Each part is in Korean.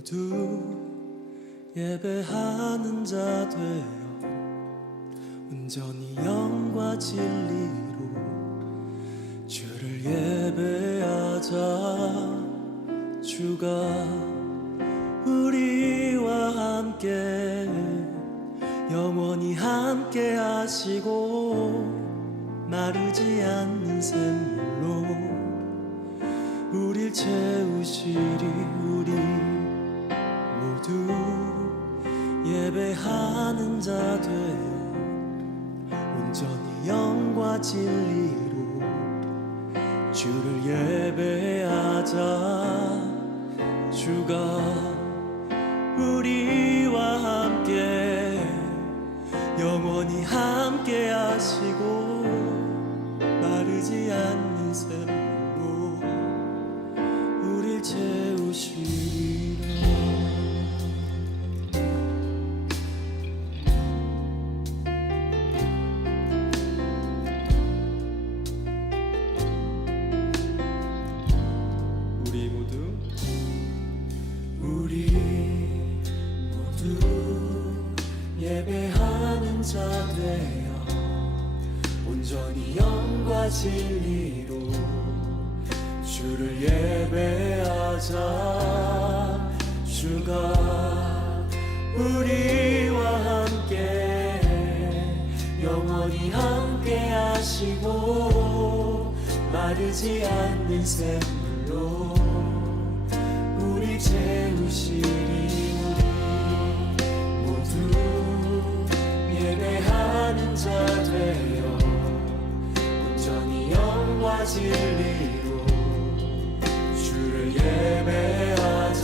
모두 예배하는 자 되어 온전히 영과 진리로 주를 예배하자. 주가 우리와 함께 영원히 함께 하시고 마르지 않는 샘물로 우릴 채우시리. 우리 모두 예배하는 자 되어 온전히 영과 진리로 주를 예배하자. 주가 우리와 함께 영원히 함께 하시고 마르지 않는 샘물로 우릴 채우시리라. 우리 모두 예배하는 자 되어 온전히 영과 진리로 주를 예배하자. 주가 우리와 함께 영원히 함께 하시고 마르지 않는 샘물로 우리 채우시리. 우리 모두 예배하는 자 되어 온전히 영과 진리로 주를 예배하자.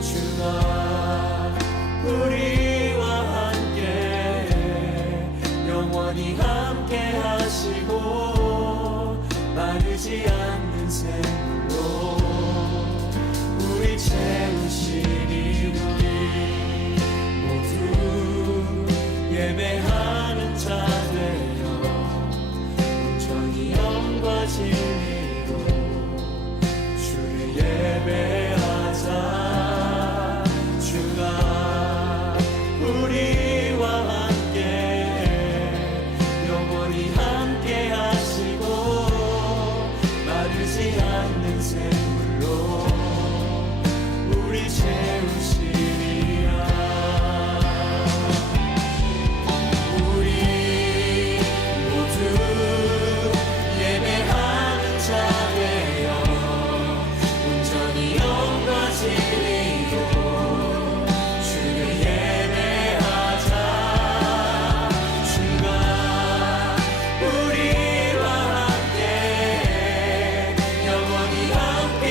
주가 우리와 함께 영원히 함께 하시고 마르지 않는 샘물로 우리 채우시리. 우리 모두 예배하는 자 되어 온전히 영과 진리로 주를 예배하자. 주가 우리와 함께 영원히 함께 하시고 마르지 않는 샘물로 우리 채우시리라. 우리 모두 예배하는 자 되어 온전히 영과 진리로 주를 예배하자. 주가 우리와 함께 영원히 함께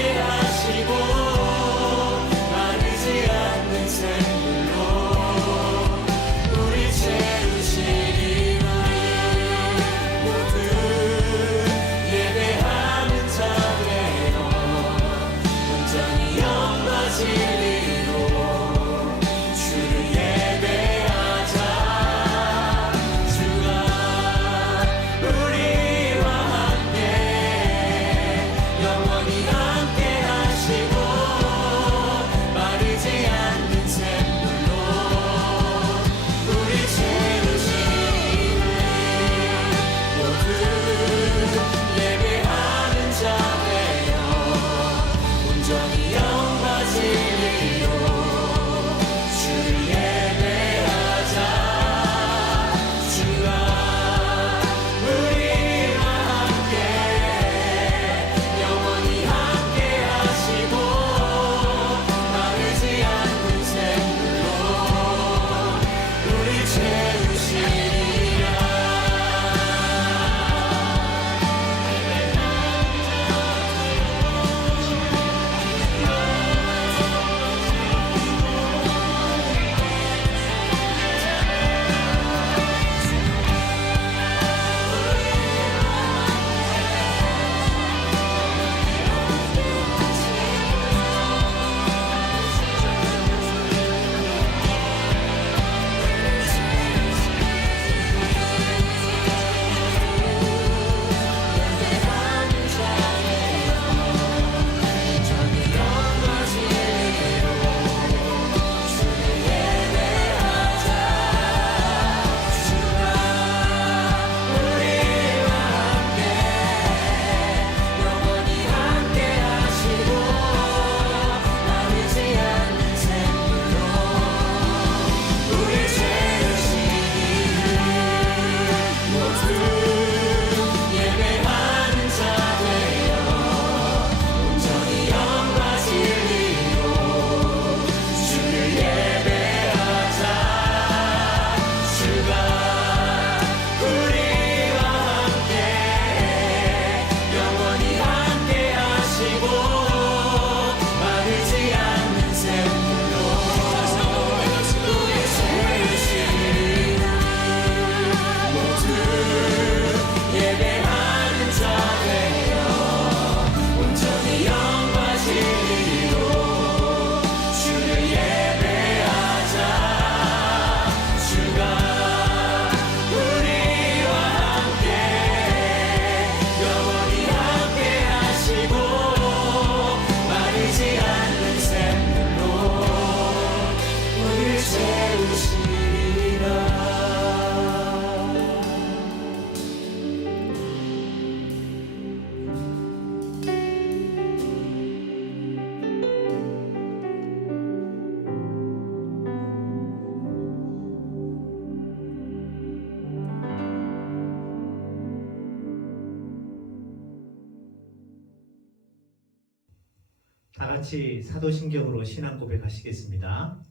다 같이 사도신경으로 신앙 고백하시겠습니다.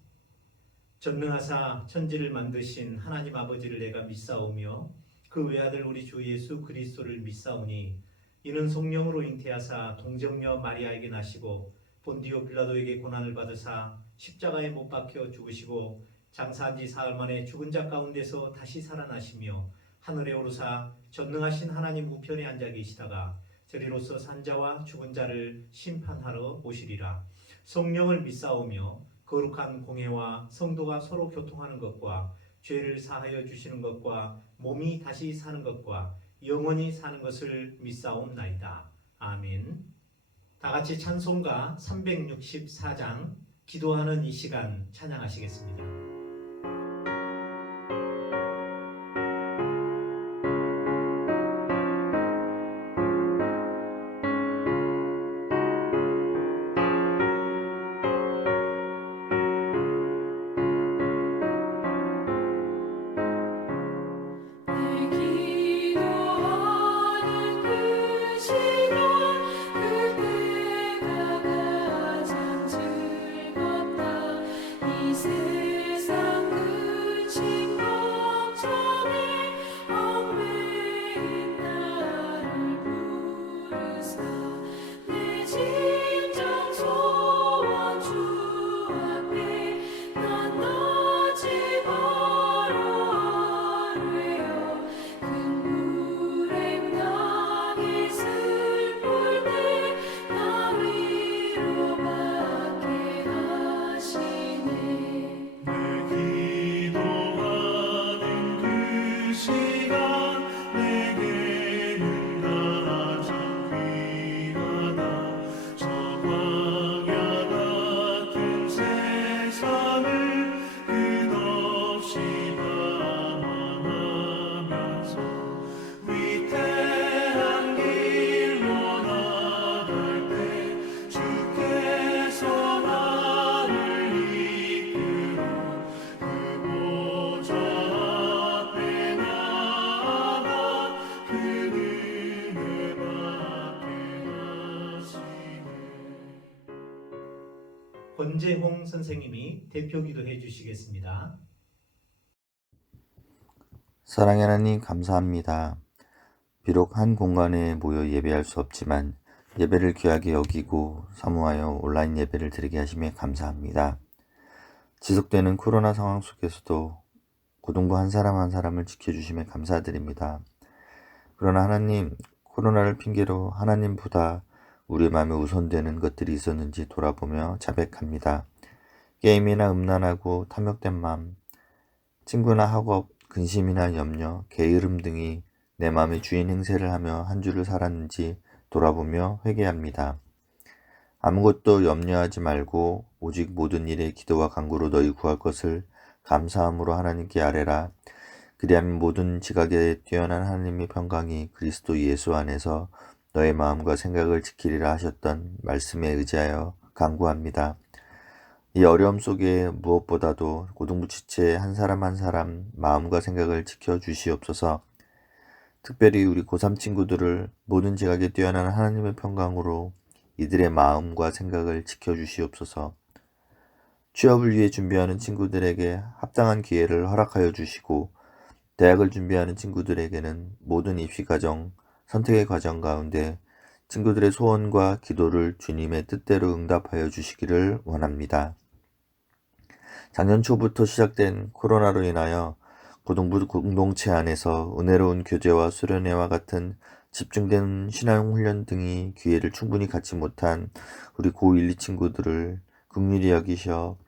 전능하사 천지를 만드신 하나님 아버지를 내가 믿사오며 그 외아들 우리 주 예수 그리스도를 믿사오니 이는 성령으로 잉태하사 동정녀 마리아에게 나시고 본디오 빌라도에게 고난을 받으사 십자가에 못 박혀 죽으시고 장사한 지 사흘 만에 죽은 자 가운데서 다시 살아나시며 하늘에 오르사 전능하신 하나님 우편에 앉아 계시다가 저리로서 산자와 죽은 자를 심판하러 오시리라. 성령을 믿사오며 거룩한 공회와 성도가 서로 교통하는 것과 죄를 사하여 주시는 것과 몸이 다시 사는 것과 영원히 사는 것을 믿사옵나이다. 아멘. 다 같이 찬송가 364장 기도하는 이 시간 찬양하시겠습니다. 권재홍 선생님이 대표 기도해 주시겠습니다. 사랑의 하나님 감사합니다. 비록 한 공간에 모여 예배할 수 없지만 예배를 귀하게 여기고 사모하여 온라인 예배를 드리게 하심에 감사합니다. 지속되는 코로나 상황 속에서도 고동부 한 사람 한 사람을 지켜주심에 감사드립니다. 그러나 하나님, 코로나를 핑계로 하나님보다 우리 마음에 우선되는 것들이 있었는지 돌아보며 자백합니다. 게임이나 음란하고 탐욕된 마음, 친구나 학업, 근심이나 염려, 게으름 등이 내 마음의 주인 행세를 하며 한 주를 살았는지 돌아보며 회개합니다. 아무것도 염려하지 말고 오직 모든 일에 기도와 간구로 너희 구할 것을 감사함으로 하나님께 아뢰라. 그리하면 모든 지각에 뛰어난 하나님의 평강이 그리스도 예수 안에서 너의 마음과 생각을 지키리라 하셨던 말씀에 의지하여 간구합니다. 이 어려움 속에 무엇보다도 고등부지체 한 사람 한 사람 마음과 생각을 지켜주시옵소서. 특별히 우리 고3 친구들을 모든 지각에 뛰어난 하나님의 평강으로 이들의 마음과 생각을 지켜주시옵소서. 취업을 위해 준비하는 친구들에게 합당한 기회를 허락하여 주시고 대학을 준비하는 친구들에게는 모든 입시과정, 선택의 과정 가운데 친구들의 소원과 기도를 주님의 뜻대로 응답하여 주시기를 원합니다. 작년 초부터 시작된 코로나로 인하여 고등부 공동체 안에서 은혜로운 교제와 수련회와 같은 집중된 신앙훈련 등이 기회를 충분히 갖지 못한 우리 고1, 2 친구들을 긍휼히 여기셔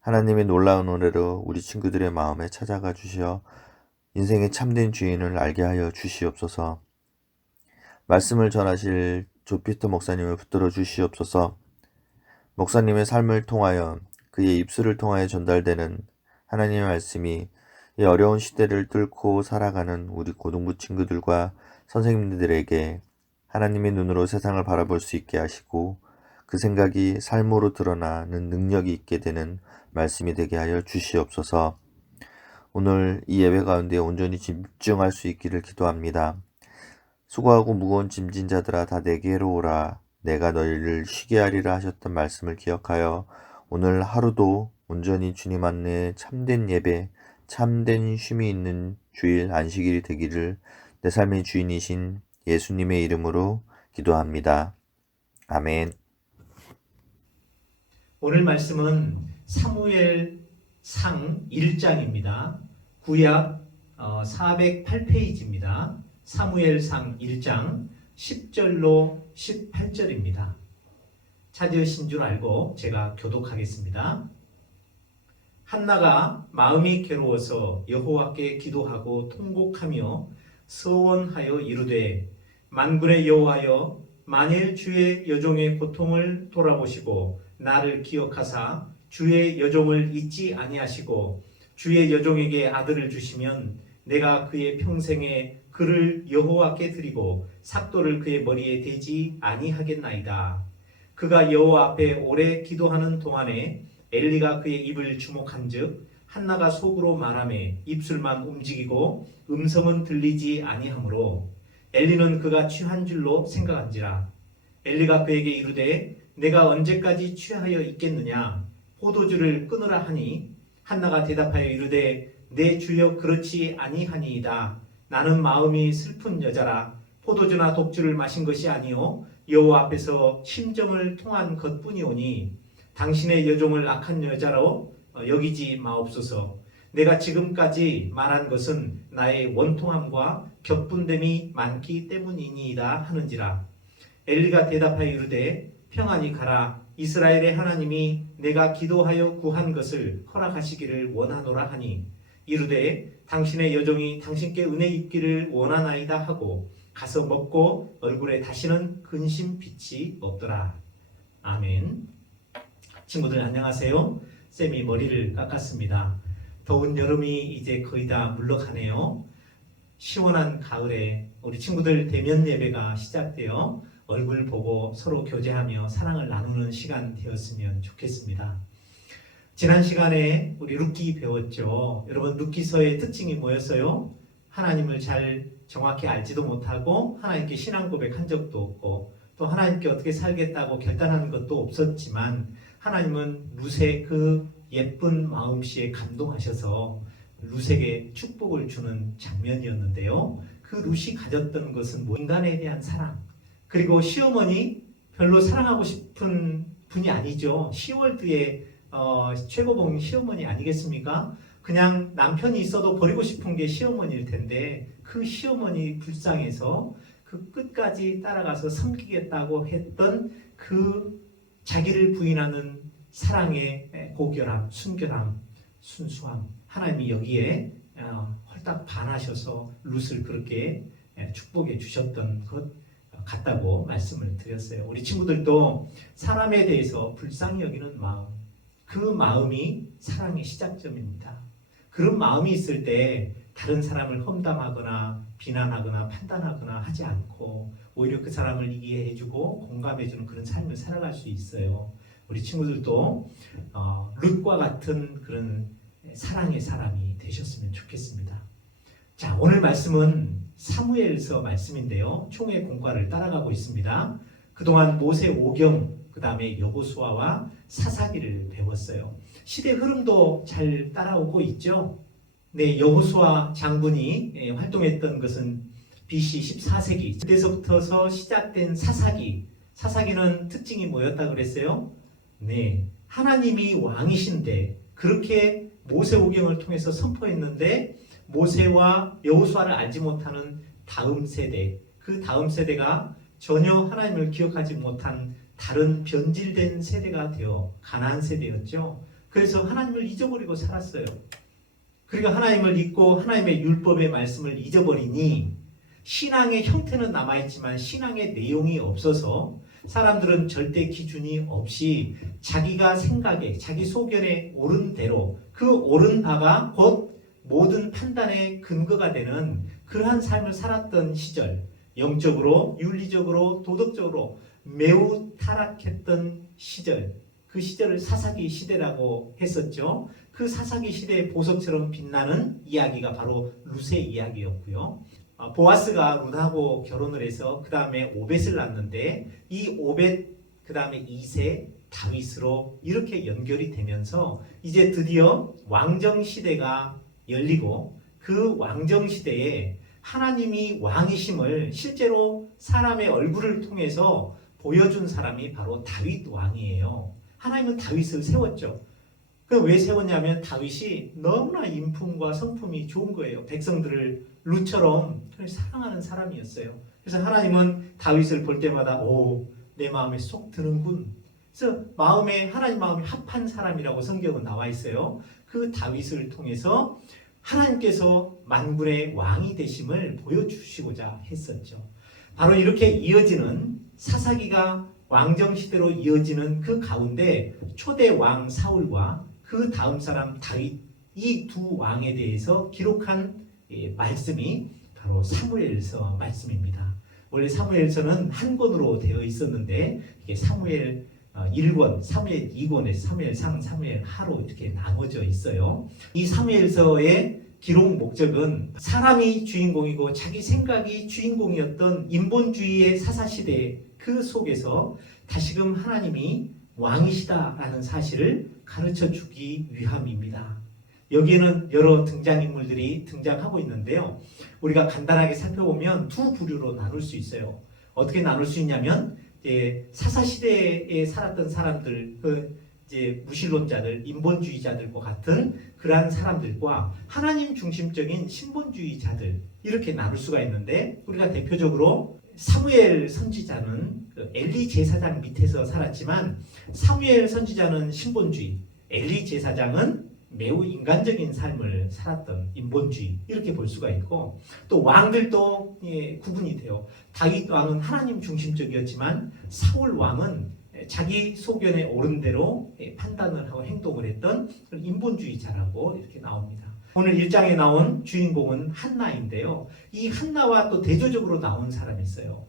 하나님의 놀라운 은혜로 우리 친구들의 마음에 찾아가 주시어 인생의 참된 주인을 알게 하여 주시옵소서. 말씀을 전하실 조피터 목사님을 붙들어 주시옵소서. 목사님의 삶을 통하여 그의 입술을 통하여 전달되는 하나님의 말씀이 이 어려운 시대를 뚫고 살아가는 우리 고등부 친구들과 선생님들에게 하나님의 눈으로 세상을 바라볼 수 있게 하시고 그 생각이 삶으로 드러나는 능력이 있게 되는 말씀이 되게 하여 주시옵소서. 오늘 이 예배 가운데 온전히 집중할 수 있기를 기도합니다. 수고하고 무거운 짐진 자들아 다 내게로 오라. 내가 너희를 쉬게 하리라 하셨던 말씀을 기억하여 오늘 하루도 온전히 주님 안에 참된 예배, 참된 쉼이 있는 주일 안식일이 되기를 내 삶의 주인이신 예수님의 이름으로 기도합니다. 아멘. 오늘 말씀은 사무엘상 1장입니다. 구약 408페이지입니다. 사무엘상 1장 10절로 18절입니다. 찾으신 줄 알고 제가 교독하겠습니다. 한나가 마음이 괴로워서 여호와께 기도하고 통곡하며 서원하여 이르되 만군의 여호와여 만일 주의 여종의 고통을 돌아보시고 나를 기억하사 주의 여종을 잊지 아니하시고 주의 여종에게 아들을 주시면 내가 그의 평생에 그를 여호와께 드리고 삭도를 그의 머리에 대지 아니하겠나이다. 그가 여호와 앞에 오래 기도하는 동안에 엘리가 그의 입을 주목한즉 한나가 속으로 말하매 입술만 움직이고 음성은 들리지 아니하므로 엘리는 그가 취한 줄로 생각한지라. 엘리가 그에게 이르되 내가 언제까지 취하여 있겠느냐 포도주를 끊으라 하니 한나가 대답하여 이르되 내 주여 그렇지 아니하니이다. 나는 마음이 슬픈 여자라 포도주나 독주를 마신 것이 아니요 여호와 앞에서 심정을 통한 것뿐이오니 당신의 여종을 악한 여자로 여기지 마옵소서. 내가 지금까지 말한 것은 나의 원통함과 격분됨이 많기 때문이니이다 하는지라. 엘리가 대답하여 이르되 평안히 가라. 이스라엘의 하나님이 내가 기도하여 구한 것을 허락하시기를 원하노라 하니 이르되 당신의 여종이 당신께 은혜 입기를 원하나이다 하고 가서 먹고 얼굴에 다시는 근심 빛이 없더라. 아멘. 친구들 안녕하세요. 쌤이 머리를 깎았습니다. 더운 여름이 이제 거의 다 물러가네요. 시원한 가을에 우리 친구들 대면 예배가 시작되어 얼굴 보고 서로 교제하며 사랑을 나누는 시간 되었으면 좋겠습니다. 지난 시간에 우리 룻기 배웠죠. 여러분 룻기서의 특징이 뭐였어요? 하나님을 잘 정확히 알지도 못하고 하나님께 신앙 고백한 적도 없고 또 하나님께 어떻게 살겠다고 결단하는 것도 없었지만 하나님은 룻의 그 예쁜 마음씨에 감동하셔서 룻에게 축복을 주는 장면이었는데요. 그 룻이 가졌던 것은 인간에 대한 사랑, 그리고 시어머니 별로 사랑하고 싶은 분이 아니죠. 10월드의 최고봉 시어머니 아니겠습니까? 그냥 남편이 있어도 버리고 싶은 게 시어머니일 텐데 그 시어머니 불쌍해서 그 끝까지 따라가서 섬기겠다고 했던 그 자기를 부인하는 사랑의 고결함, 순결함, 순수함, 하나님이 여기에 홀딱 반하셔서 룻을 그렇게 축복해 주셨던 것 같다고 말씀을 드렸어요. 우리 친구들도 사람에 대해서 불쌍히 여기는 마음, 그 마음이 사랑의 시작점입니다. 그런 마음이 있을 때 다른 사람을 험담하거나 비난하거나 판단하거나 하지 않고 오히려 그 사람을 이해해주고 공감해주는 그런 삶을 살아갈 수 있어요. 우리 친구들도 룻과 같은 그런 사랑의 사람이 되셨으면 좋겠습니다. 자, 오늘 말씀은 사무엘서 말씀인데요. 총회 공과를 따라가고 있습니다. 그동안 모세 오경, 그 다음에 여호수아와 사사기를 배웠어요. 시대 흐름도 잘 따라오고 있죠. 네, 여호수아 장군이 활동했던 것은 BC 14세기 그때서부터 시작된 사사기. 사사기는 특징이 뭐였다 그랬어요? 네, 하나님이 왕이신데 그렇게 모세오경을 통해서 선포했는데 모세와 여호수아를 알지 못하는 다음 세대, 그 다음 세대가 전혀 하나님을 기억하지 못한 다른 변질된 세대가 되어 가나안 세대였죠. 그래서 하나님을 잊어버리고 살았어요. 그리고 하나님을 잊고 하나님의 율법의 말씀을 잊어버리니 신앙의 형태는 남아있지만 신앙의 내용이 없어서 사람들은 절대 기준이 없이 자기가 생각에 자기 소견에 옳은 대로 그 옳은 바가 곧 모든 판단의 근거가 되는 그러한 삶을 살았던 시절, 영적으로, 윤리적으로, 도덕적으로 매우 타락했던 시절, 그 시절을 사사기 시대라고 했었죠. 그 사사기 시대의 보석처럼 빛나는 이야기가 바로 룻의 이야기였고요. 보아스가 룻하고 결혼을 해서 그 다음에 오벳을 낳는데 이 오벳 그 다음에 2세 다윗으로 이렇게 연결이 되면서 이제 드디어 왕정 시대가 열리고 그 왕정 시대에 하나님이 왕이심을 실제로 사람의 얼굴을 통해서 보여준 사람이 바로 다윗 왕이에요. 하나님은 다윗을 세웠죠. 그 왜 세웠냐면 다윗이 너무나 인품과 성품이 좋은 거예요. 백성들을 룻처럼 사랑하는 사람이었어요. 그래서 하나님은 다윗을 볼 때마다 내 마음에 쏙 드는군. 그래서 하나님 마음이 합한 사람이라고 성경은 나와 있어요. 그 다윗을 통해서 하나님께서 만군의 왕이 되심을 보여주시고자 했었죠. 바로 이렇게 이어지는 사사기가 왕정시대로 이어지는 그 가운데 초대 왕 사울과 그 다음 사람 다윗 이 두 왕에 대해서 기록한 말씀이 바로 사무엘서 말씀입니다. 원래 사무엘서는 한 권으로 되어 있었는데 이게 사무엘 1권, 사무엘 2권에 사무엘상, 사무엘하로 이렇게 나눠져 있어요. 이 사무엘서의 기록 목적은 사람이 주인공이고 자기 생각이 주인공이었던 인본주의의 사사시대 그 속에서 다시금 하나님이 왕이시다라는 사실을 가르쳐 주기 위함입니다. 여기에는 여러 등장인물들이 등장하고 있는데요. 우리가 간단하게 살펴보면 두 부류로 나눌 수 있어요. 어떻게 나눌 수 있냐면 사사시대에 살았던 사람들, 이제 무신론자들, 인본주의자들과 같은 그러한 사람들과 하나님 중심적인 신본주의자들 이렇게 나눌 수가 있는데 우리가 대표적으로 사무엘 선지자는 엘리 제사장 밑에서 살았지만 사무엘 선지자는 신본주의, 엘리 제사장은 매우 인간적인 삶을 살았던 인본주의 이렇게 볼 수가 있고 또 왕들도 구분이 돼요. 다윗 왕은 하나님 중심적이었지만 사울 왕은 자기 소견에 옳은 대로 판단을 하고 행동을 했던 인본주의자라고 이렇게 나옵니다. 오늘 1장에 나온 주인공은 한나인데요. 이 한나와 또 대조적으로 나온 사람이 있어요.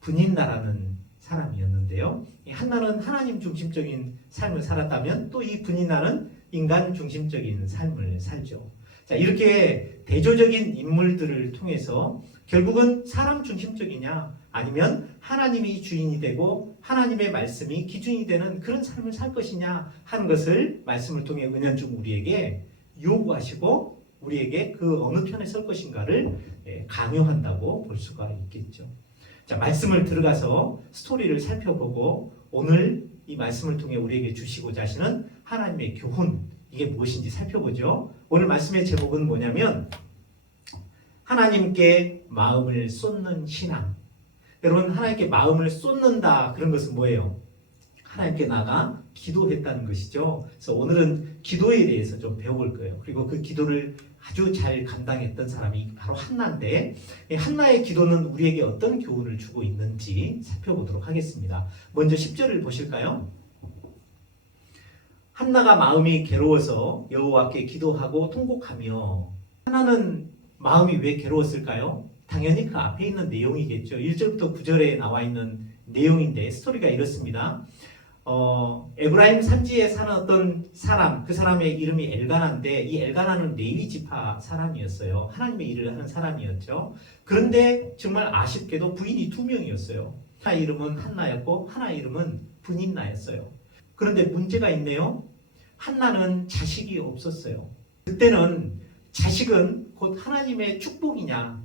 분인나라는 사람이었는데요. 이 한나는 하나님 중심적인 삶을 살았다면 또 이 분인나는 인간 중심적인 삶을 살죠. 자, 이렇게 대조적인 인물들을 통해서 결국은 사람 중심적이냐 아니면 하나님이 주인이 되고 하나님의 말씀이 기준이 되는 그런 삶을 살 것이냐 하는 것을 말씀을 통해 은연중 우리에게 요구하시고 우리에게 그 어느 편에 설 것인가를 강요한다고 볼 수가 있겠죠. 자, 말씀을 들어가서 스토리를 살펴보고 오늘 이 말씀을 통해 우리에게 주시고자 하시는 하나님의 교훈 이게 무엇인지 살펴보죠. 오늘 말씀의 제목은 뭐냐면 하나님께 마음을 쏟는 신앙. 여러분 하나님께 마음을 쏟는다 그런 것은 뭐예요? 하나님께 나가 기도했다는 것이죠. 그래서 오늘은 기도에 대해서 좀 배워볼 거예요. 그리고 그 기도를 아주 잘 감당했던 사람이 바로 한나인데 한나의 기도는 우리에게 어떤 교훈을 주고 있는지 살펴보도록 하겠습니다. 먼저 10절을 보실까요? 한나가 마음이 괴로워서 여호와께 기도하고 통곡하며 한나는 마음이 왜 괴로웠을까요? 당연히 그 앞에 있는 내용이겠죠. 1절부터 9절에 나와 있는 내용인데 스토리가 이렇습니다. 에브라임 산지에 사는 어떤 사람, 그 사람의 이름이 엘가나인데 이 엘가나는 레위 지파 사람이었어요. 하나님의 일을 하는 사람이었죠. 그런데 정말 아쉽게도 부인이 2명이었어요. 하나 이름은 한나였고 하나 이름은 분인나였어요. 그런데 문제가 있네요. 한나는 자식이 없었어요. 그때는 자식은 곧 하나님의 축복이냐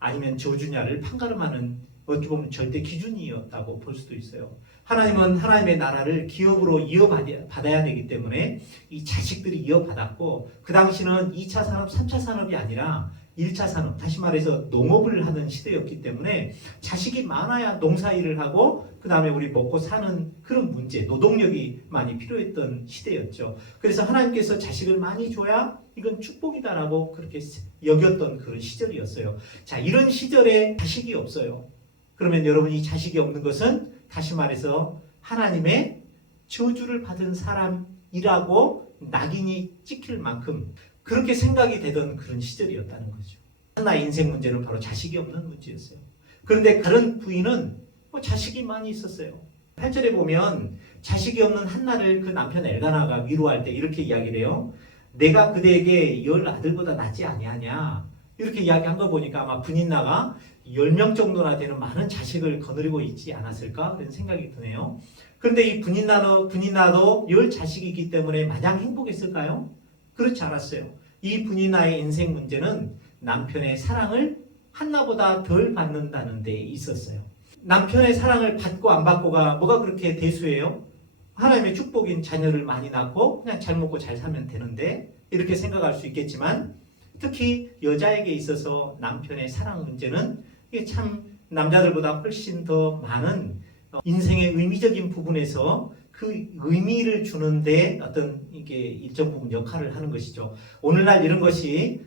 아니면 저주냐를 판가름하는 어찌 보면 절대 기준이었다고 볼 수도 있어요. 하나님은 하나님의 나라를 기업으로 이어받아야 되기 때문에 이 자식들이 이어받았고 그 당시는 2차 산업, 3차 산업이 아니라 1차 산업, 다시 말해서 농업을 하는 시대였기 때문에 자식이 많아야 농사일을 하고 그 다음에 우리 먹고 사는 그런 문제, 노동력이 많이 필요했던 시대였죠. 그래서 하나님께서 자식을 많이 줘야 이건 축복이다라고 그렇게 여겼던 그런 시절이었어요. 자, 이런 시절에 자식이 없어요. 그러면 여러분 이 자식이 없는 것은 다시 말해서 하나님의 저주를 받은 사람이라고 낙인이 찍힐 만큼 그렇게 생각이 되던 그런 시절이었다는 거죠. 한나의 인생 문제는 바로 자식이 없는 문제였어요. 그런데 다른 부인은 자식이 많이 있었어요. 8절에 보면 자식이 없는 한나를 그 남편 엘가나가 위로할 때 이렇게 이야기를 해요. 내가 그대에게 10 아들보다 낫지 아니하냐. 이렇게 이야기한 거 보니까 아마 분인나가 10명 정도나 되는 많은 자식을 거느리고 있지 않았을까 그런 생각이 드네요. 그런데 이 분인나도 10 자식이기 때문에 마냥 행복했을까요? 그렇지 않았어요. 이 분인나의 인생 문제는 남편의 사랑을 한나보다 덜 받는다는 데 있었어요. 남편의 사랑을 받고 안 받고가 뭐가 그렇게 대수예요? 하나님의 축복인 자녀를 많이 낳고 그냥 잘 먹고 잘 살면 되는데 이렇게 생각할 수 있겠지만 특히 여자에게 있어서 남편의 사랑 문제는 이게 참 남자들보다 훨씬 더 많은 인생의 의미적인 부분에서 그 의미를 주는데 어떤 이게 일정 부분 역할을 하는 것이죠. 오늘날 이런 것이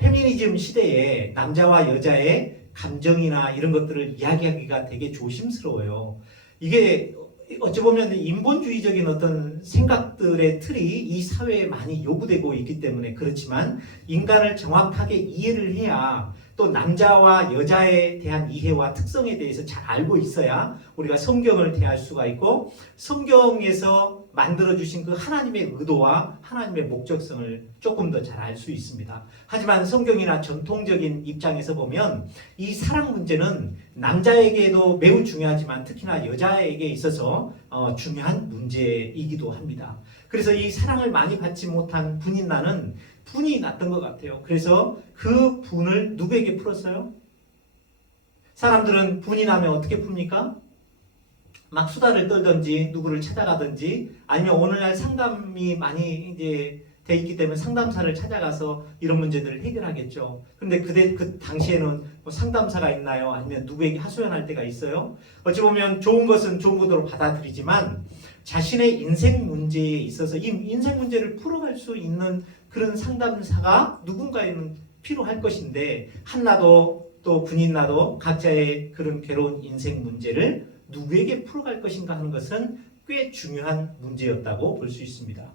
페미니즘 시대에 남자와 여자의 감정이나 이런 것들을 이야기하기가 되게 조심스러워요. 이게 어찌 보면 인본주의적인 어떤 생각들의 틀이 이 사회에 많이 요구되고 있기 때문에 그렇지만 인간을 정확하게 이해를 해야 또 남자와 여자에 대한 이해와 특성에 대해서 잘 알고 있어야 우리가 성경을 대할 수가 있고 성경에서 만들어주신 그 하나님의 의도와 하나님의 목적성을 조금 더 잘 알 수 있습니다. 하지만 성경이나 전통적인 입장에서 보면 이 사랑 문제는 남자에게도 매우 중요하지만 특히나 여자에게 있어서 중요한 문제이기도 합니다. 그래서 이 사랑을 많이 받지 못한 분인나는 분이 났던 것 같아요. 그래서 그 분을 누구에게 풀었어요? 사람들은 분이 나면 어떻게 풉니까? 막 수다를 떨든지 누구를 찾아가든지 아니면 오늘날 상담이 많이 이제 돼 있기 때문에 상담사를 찾아가서 이런 문제들을 해결하겠죠. 그런데 그 당시에는 뭐 상담사가 있나요? 아니면 누구에게 하소연할 때가 있어요? 어찌 보면 좋은 것은 좋은 것으로 받아들이지만 자신의 인생 문제에 있어서 이 인생 문제를 풀어갈 수 있는 그런 상담사가 누군가에는 필요할 것인데 한나도 또 분인나도 각자의 그런 괴로운 인생 문제를 누구에게 풀어갈 것인가 하는 것은 꽤 중요한 문제였다고 볼 수 있습니다.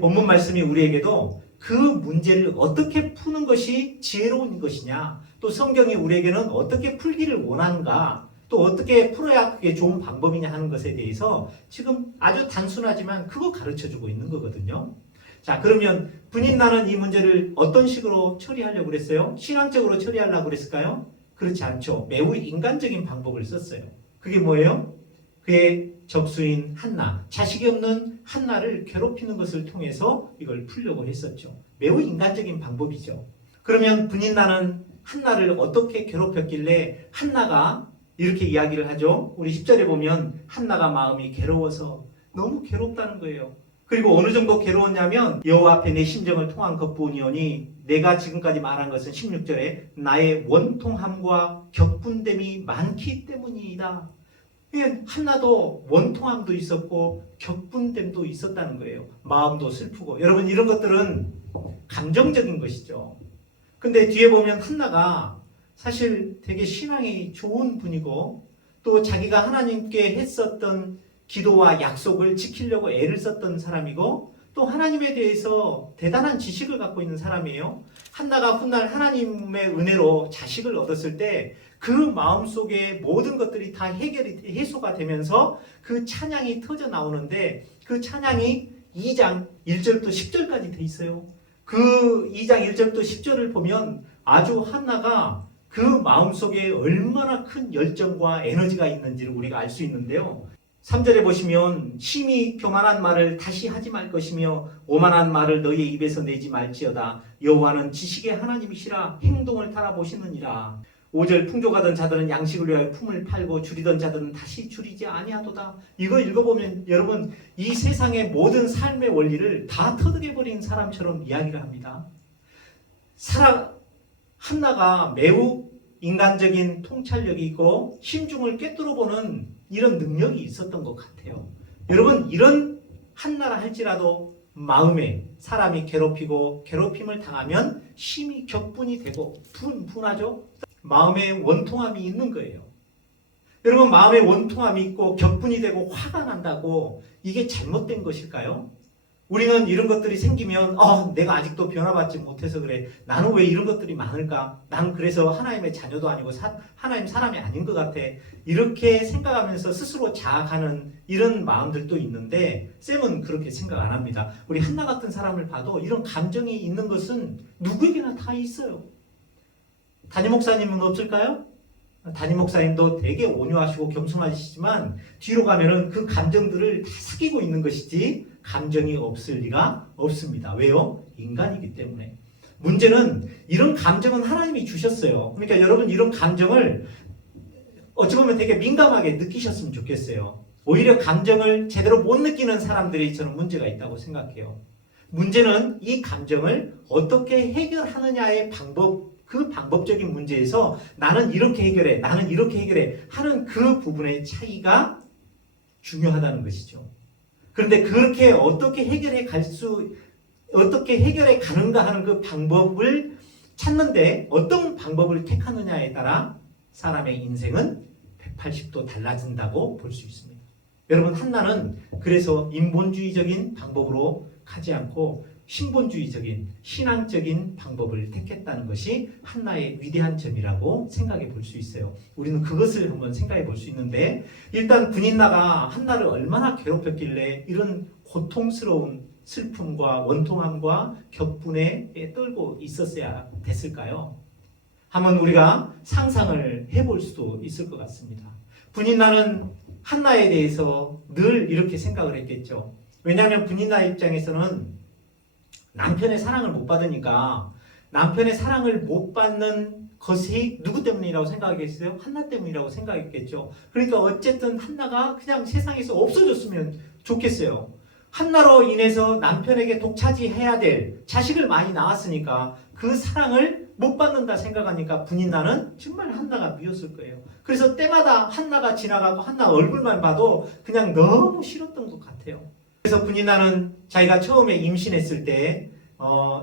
본문 말씀이 우리에게도 그 문제를 어떻게 푸는 것이 지혜로운 것이냐, 또 성경이 우리에게는 어떻게 풀기를 원하는가, 또 어떻게 풀어야 그게 좋은 방법이냐 하는 것에 대해서 지금 아주 단순하지만 그거 가르쳐주고 있는 거거든요. 자, 그러면 분인나는 이 문제를 어떤 식으로 처리하려고 그랬어요? 신앙적으로 처리하려고 그랬을까요? 그렇지 않죠. 매우 인간적인 방법을 썼어요. 그게 뭐예요? 그의 적수인 한나, 자식이 없는 한나를 괴롭히는 것을 통해서 이걸 풀려고 했었죠. 매우 인간적인 방법이죠. 그러면 분인나는 한나를 어떻게 괴롭혔길래 한나가 이렇게 이야기를 하죠. 우리 10절에 보면 한나가 마음이 괴로워서 너무 괴롭다는 거예요. 그리고 어느 정도 괴로웠냐면 여호와 앞에 내 심정을 통한 것뿐이오니 내가 지금까지 말한 것은 16절에 나의 원통함과 격분됨이 많기 때문이다. 한나도 원통함도 있었고 격분됨도 있었다는 거예요. 마음도 슬프고. 여러분 이런 것들은 감정적인 것이죠. 근데 뒤에 보면 한나가 사실 되게 신앙이 좋은 분이고 또 자기가 하나님께 했었던 기도와 약속을 지키려고 애를 썼던 사람이고 또 하나님에 대해서 대단한 지식을 갖고 있는 사람이에요. 한나가 훗날 하나님의 은혜로 자식을 얻었을 때 그 마음속에 모든 것들이 다 해소가 되면서 그 찬양이 터져 나오는데 그 찬양이 2장 1절부터 10절까지 돼 있어요. 그 2장 1절부터 10절을 보면 아주 한나가 그 마음속에 얼마나 큰 열정과 에너지가 있는지를 우리가 알 수 있는데요. 3절에 보시면 심히 교만한 말을 다시 하지 말 것이며 오만한 말을 너희의 입에서 내지 말지어다. 여호와는 지식의 하나님이시라 행동을 달아보시느니라. 5절 풍족하던 자들은 양식을 위하여 품을 팔고 줄이던 자들은 다시 줄이지 아니하도다. 이거 읽어보면 여러분 이 세상의 모든 삶의 원리를 다 터득해버린 사람처럼 이야기를 합니다. 한나가 매우 인간적인 통찰력이 있고 심중을 꿰뚫어보는 이런 능력이 있었던 것 같아요. 여러분 이런 한나라 할지라도 마음에 사람이 괴롭히고 괴롭힘을 당하면 심히 격분이 되고 분하죠. 마음에 원통함이 있는 거예요. 여러분 마음에 원통함이 있고 격분이 되고 화가 난다고 이게 잘못된 것일까요? 우리는 이런 것들이 생기면 내가 아직도 변화받지 못해서 그래. 나는 왜 이런 것들이 많을까? 나는 그래서 하나님의 자녀도 아니고 하나님 사람이 아닌 것 같아. 이렇게 생각하면서 스스로 자학하는 이런 마음들도 있는데 쌤은 그렇게 생각 안 합니다. 우리 한나 같은 사람을 봐도 이런 감정이 있는 것은 누구에게나 다 있어요. 담임 목사님은 없을까요? 담임 목사님도 되게 온유하시고 겸손하시지만 뒤로 가면은 그 감정들을 다 숨기고 있는 것이지 감정이 없을 리가 없습니다. 왜요? 인간이기 때문에. 문제는 이런 감정은 하나님이 주셨어요. 그러니까 여러분 이런 감정을 어찌 보면 되게 민감하게 느끼셨으면 좋겠어요. 오히려 감정을 제대로 못 느끼는 사람들이 저는 문제가 있다고 생각해요. 문제는 이 감정을 어떻게 해결하느냐의 방법, 그 방법적인 문제에서 나는 이렇게 해결해, 나는 이렇게 해결해 하는 그 부분의 차이가 중요하다는 것이죠. 그런데 그렇게 어떻게 해결해 가는가 하는 그 방법을 찾는데 어떤 방법을 택하느냐에 따라 사람의 인생은 180도 달라진다고 볼 수 있습니다. 여러분 한나는 그래서 인본주의적인 방법으로 가지 않고 신본주의적인 신앙적인 방법을 택했다는 것이 한나의 위대한 점이라고 생각해 볼 수 있어요. 우리는 그것을 한번 생각해 볼 수 있는데 일단 분인나가 한나를 얼마나 괴롭혔길래 이런 고통스러운 슬픔과 원통함과 격분에 떨고 있었어야 됐을까요? 한번 우리가 상상을 해볼 수도 있을 것 같습니다. 분인나는 한나에 대해서 늘 이렇게 생각을 했겠죠. 왜냐하면 분인나 입장에서는 남편의 사랑을 못 받으니까 남편의 사랑을 못 받는 것이 누구 때문이라고 생각하겠어요? 한나 때문이라고 생각했겠죠. 그러니까 어쨌든 한나가 그냥 세상에서 없어졌으면 좋겠어요. 한나로 인해서 남편에게 독차지해야 될 자식을 많이 낳았으니까 그 사랑을 못 받는다 생각하니까 분인나는 정말 한나가 미웠을 거예요. 그래서 때마다 한나가 지나가고 한나 얼굴만 봐도 그냥 너무 싫었던 것 같아요. 그래서 분인나는 자기가 처음에 임신했을 때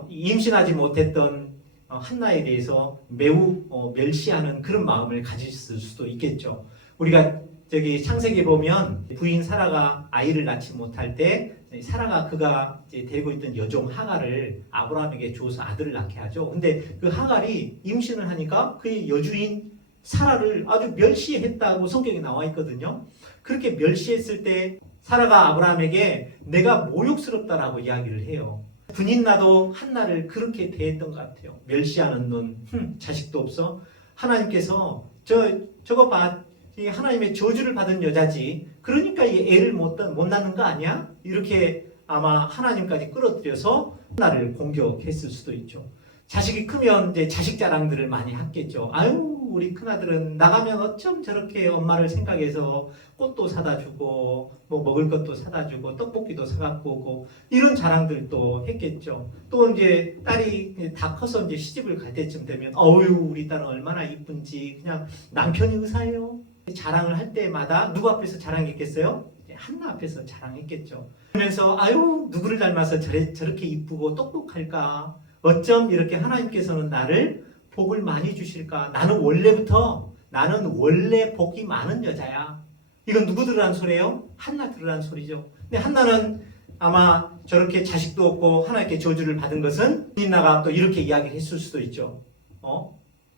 임신하지 못했던 한나에 대해서 매우 멸시하는 그런 마음을 가졌을 수도 있겠죠. 우리가 저기 창세기 보면 부인 사라가 아이를 낳지 못할 때 사라가 그가 이제 데리고 있던 여종 하갈을 아브라함에게 주어서 아들을 낳게 하죠. 근데 그 하갈이 임신을 하니까 그의 여주인 사라를 아주 멸시했다고 성경에 나와 있거든요. 그렇게 멸시했을 때 사라가 아브라함에게 내가 모욕스럽다라고 이야기를 해요. 분인나도 한나를 그렇게 대했던 것 같아요. 멸시하는 놈, 자식도 없어. 하나님께서 저거 봐, 이 하나님의 저주를 받은 여자지. 그러니까 이 애를 못 낳는 거 아니야? 이렇게 아마 하나님까지 끌어들여서 한나를 공격했을 수도 있죠. 자식이 크면 이제 자식 자랑들을 많이 했겠죠. 아유, 우리 큰아들은 나가면 어쩜 저렇게 엄마를 생각해서 꽃도 사다 주고 뭐 먹을 것도 사다 주고 떡볶이도 사갖고 오고 이런 자랑들도 했겠죠. 또 이제 딸이 다 커서 이제 시집을 갈 때쯤 되면 어유 우리 딸은 얼마나 이쁜지 그냥 남편이 의사예요. 자랑을 할 때마다 누구 앞에서 자랑했겠어요? 한나 앞에서 자랑했겠죠. 그러면서 아유 누구를 닮아서 저렇게 이쁘고 똑똑할까? 어쩜 이렇게 하나님께서는 나를 복을 많이 주실까? 나는 원래 복이 많은 여자야. 이건 누구 들으란 소리예요? 한나 들으란 소리죠. 근데 한나는 아마 저렇게 자식도 없고 하나님께 저주를 받은 것은 분인나가 또 이렇게 이야기를 했을 수도 있죠.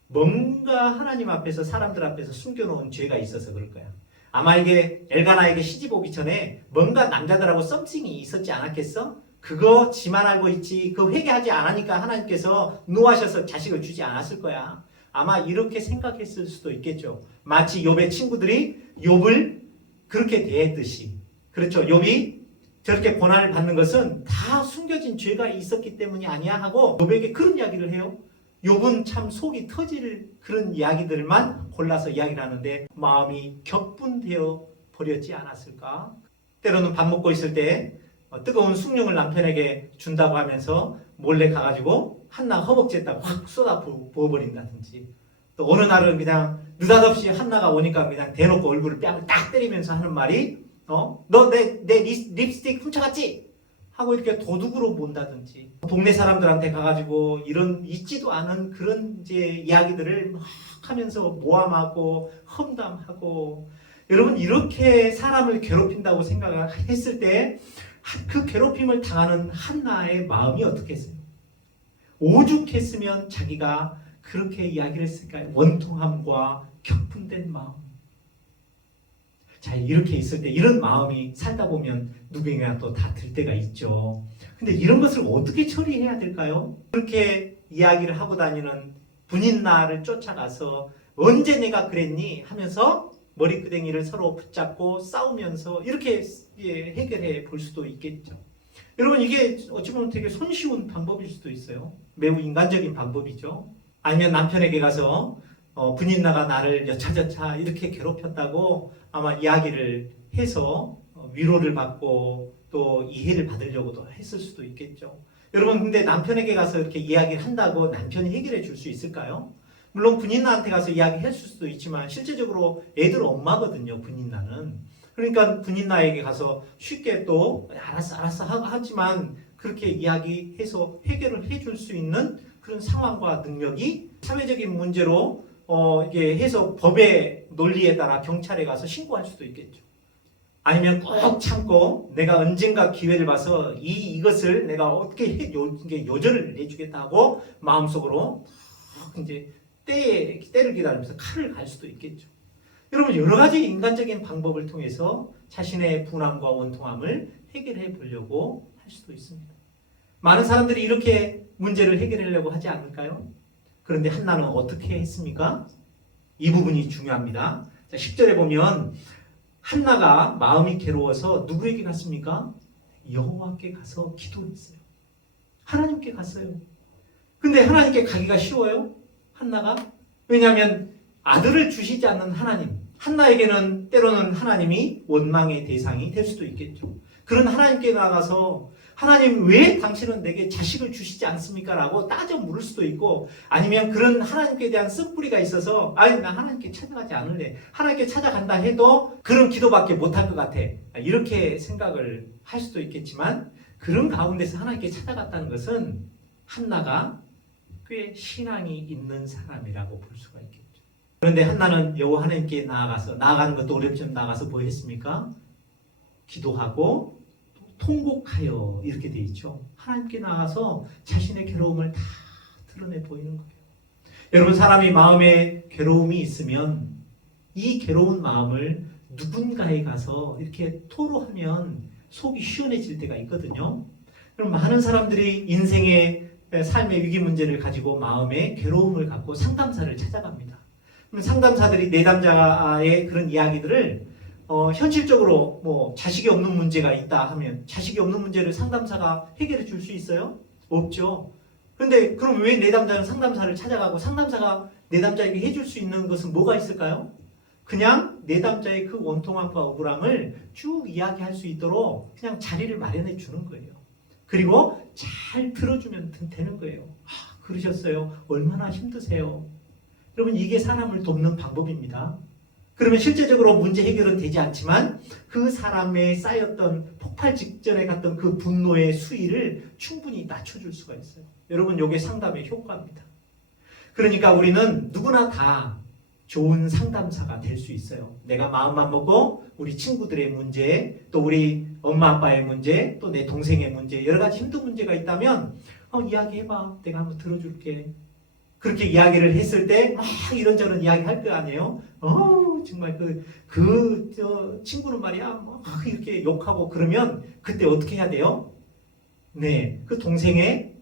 뭔가 하나님 앞에서 사람들 앞에서 숨겨놓은 죄가 있어서 그럴 거야. 아마 이게 엘가나에게 시집 오기 전에 뭔가 남자들하고 썸씽이 있었지 않았겠어? 그거 지만 알고 있지. 그거 회개하지 않으니까 하나님께서 노하셔서 자식을 주지 않았을 거야. 아마 이렇게 생각했을 수도 있겠죠. 마치 욥의 친구들이 욥을 그렇게 대했듯이. 그렇죠. 욥이 저렇게 고난을 받는 것은 다 숨겨진 죄가 있었기 때문이 아니야 하고 욥에게 그런 이야기를 해요. 욥은 참 속이 터질 그런 이야기들만 골라서 이야기를 하는데 마음이 격분되어 버렸지 않았을까? 때로는 밥 먹고 있을 때 뜨거운 숭늉을 남편에게 준다고 하면서 몰래 가가지고 한나 허벅지에다 확 쏟아 부어버린다든지 또 어느 날은 그냥 느닷없이 한나가 오니까 그냥 대놓고 얼굴을 뺨을 딱 때리면서 하는 말이 너 내 립스틱 훔쳐갔지? 하고 이렇게 도둑으로 본다든지 동네 사람들한테 가가지고 이런 있지도 않은 그런 이제 이야기들을 막 하면서 모함하고 험담하고 여러분 이렇게 사람을 괴롭힌다고 생각했을 때 그 괴롭힘을 당하는 한나의 마음이 어떻겠어요? 오죽했으면 자기가 그렇게 이야기를 했을까요? 원통함과 격분된 마음. 자, 이렇게 있을 때 이런 마음이 살다 보면 누구에게나 또 다 들 때가 있죠. 근데 이런 것을 어떻게 처리해야 될까요? 그렇게 이야기를 하고 다니는 분인나를 쫓아가서 언제 내가 그랬니 하면서 머리끄댕이를 서로 붙잡고 싸우면서 이렇게 해결해 볼 수도 있겠죠. 여러분 이게 어찌 보면 되게 손쉬운 방법일 수도 있어요. 매우 인간적인 방법이죠. 아니면 남편에게 가서 분인나가 나를 여차저차 이렇게 괴롭혔다고 아마 이야기를 해서 위로를 받고 또 이해를 받으려고도 했을 수도 있겠죠. 여러분 근데 남편에게 가서 이렇게 이야기를 한다고 남편이 해결해 줄 수 있을까요? 물론 분인나한테 가서 이야기할 수도 있지만 실제적으로 애들 엄마거든요. 분인나는. 그러니까 분인나에게 가서 쉽게 또 알았어 하지만 그렇게 이야기해서 해결을 해줄 수 있는 그런 상황과 능력이 사회적인 문제로 이게 해서 법의 논리에 따라 경찰에 가서 신고할 수도 있겠죠. 아니면 꼭 참고 내가 언젠가 기회를 봐서 이것을 내가 어떻게 요절을 내주겠다 하고 마음속으로 이제 때를 기다리면서 칼을 갈 수도 있겠죠. 여러분 여러 가지 인간적인 방법을 통해서 자신의 분함과 원통함을 해결해 보려고 할 수도 있습니다. 많은 사람들이 이렇게 문제를 해결하려고 하지 않을까요? 그런데 한나는 어떻게 했습니까? 이 부분이 중요합니다. 자, 10절에 보면 한나가 마음이 괴로워서 누구에게 갔습니까? 여호와께 가서 기도했어요. 하나님께 갔어요. 근데 하나님께 가기가 쉬워요? 한나가? 왜냐하면 아들을 주시지 않는 하나님, 한나에게는 때로는 하나님이 원망의 대상이 될 수도 있겠죠. 그런 하나님께 나가서 하나님 왜 당신은 내게 자식을 주시지 않습니까? 라고 따져 물을 수도 있고 아니면 그런 하나님께 대한 쓴뿌리가 있어서 아니 나 하나님께 찾아가지 않을래. 하나님께 찾아간다 해도 그런 기도밖에 못할 것 같아. 이렇게 생각을 할 수도 있겠지만 그런 가운데서 하나님께 찾아갔다는 것은 한나가 꽤 신앙이 있는 사람이라고 볼 수가 있겠죠. 그런데 한나는 여호와 하나님께 나아가는 것도 어렵지만 나가서 뭐 했습니까? 기도하고 통곡하여 이렇게 돼 있죠. 하나님께 나가서 자신의 괴로움을 다 드러내 보이는 거예요. 여러분 사람이 마음에 괴로움이 있으면 이 괴로운 마음을 누군가에 가서 이렇게 토로하면 속이 시원해질 때가 있거든요. 그럼 많은 사람들이 인생의 삶의 위기 문제를 가지고 마음에 괴로움을 갖고 상담사를 찾아갑니다. 그럼 상담사들이 내담자의 그런 이야기들을 현실적으로 뭐 자식이 없는 문제가 있다 하면 자식이 없는 문제를 상담사가 해결해 줄 수 있어요? 없죠. 그런데 그럼 왜 내담자는 상담사를 찾아가고 상담사가 내담자에게 해줄 수 있는 것은 뭐가 있을까요? 그냥 내담자의 그 원통함과 억울함을 쭉 이야기할 수 있도록 그냥 자리를 마련해 주는 거예요. 그리고 잘 들어주면 되는 거예요. 아, 그러셨어요? 얼마나 힘드세요? 여러분 이게 사람을 돕는 방법입니다. 그러면 실제적으로 문제 해결은 되지 않지만 그 사람의 쌓였던 폭발 직전에 갔던 그 분노의 수위를 충분히 낮춰줄 수가 있어요. 여러분 이게 상담의 효과입니다. 그러니까 우리는 누구나 다 좋은 상담사가 될 수 있어요. 내가 마음만 먹고 우리 친구들의 문제, 또 우리 엄마 아빠의 문제, 또 내 동생의 문제, 여러 가지 힘든 문제가 있다면 이야기해봐. 내가 한번 들어줄게. 그렇게 이야기를 했을 때 막 이런저런 이야기 할 거 아니에요. 정말 그 친구는 말이야 막 이렇게 욕하고 그러면 그때 어떻게 해야 돼요? 네, 그 동생의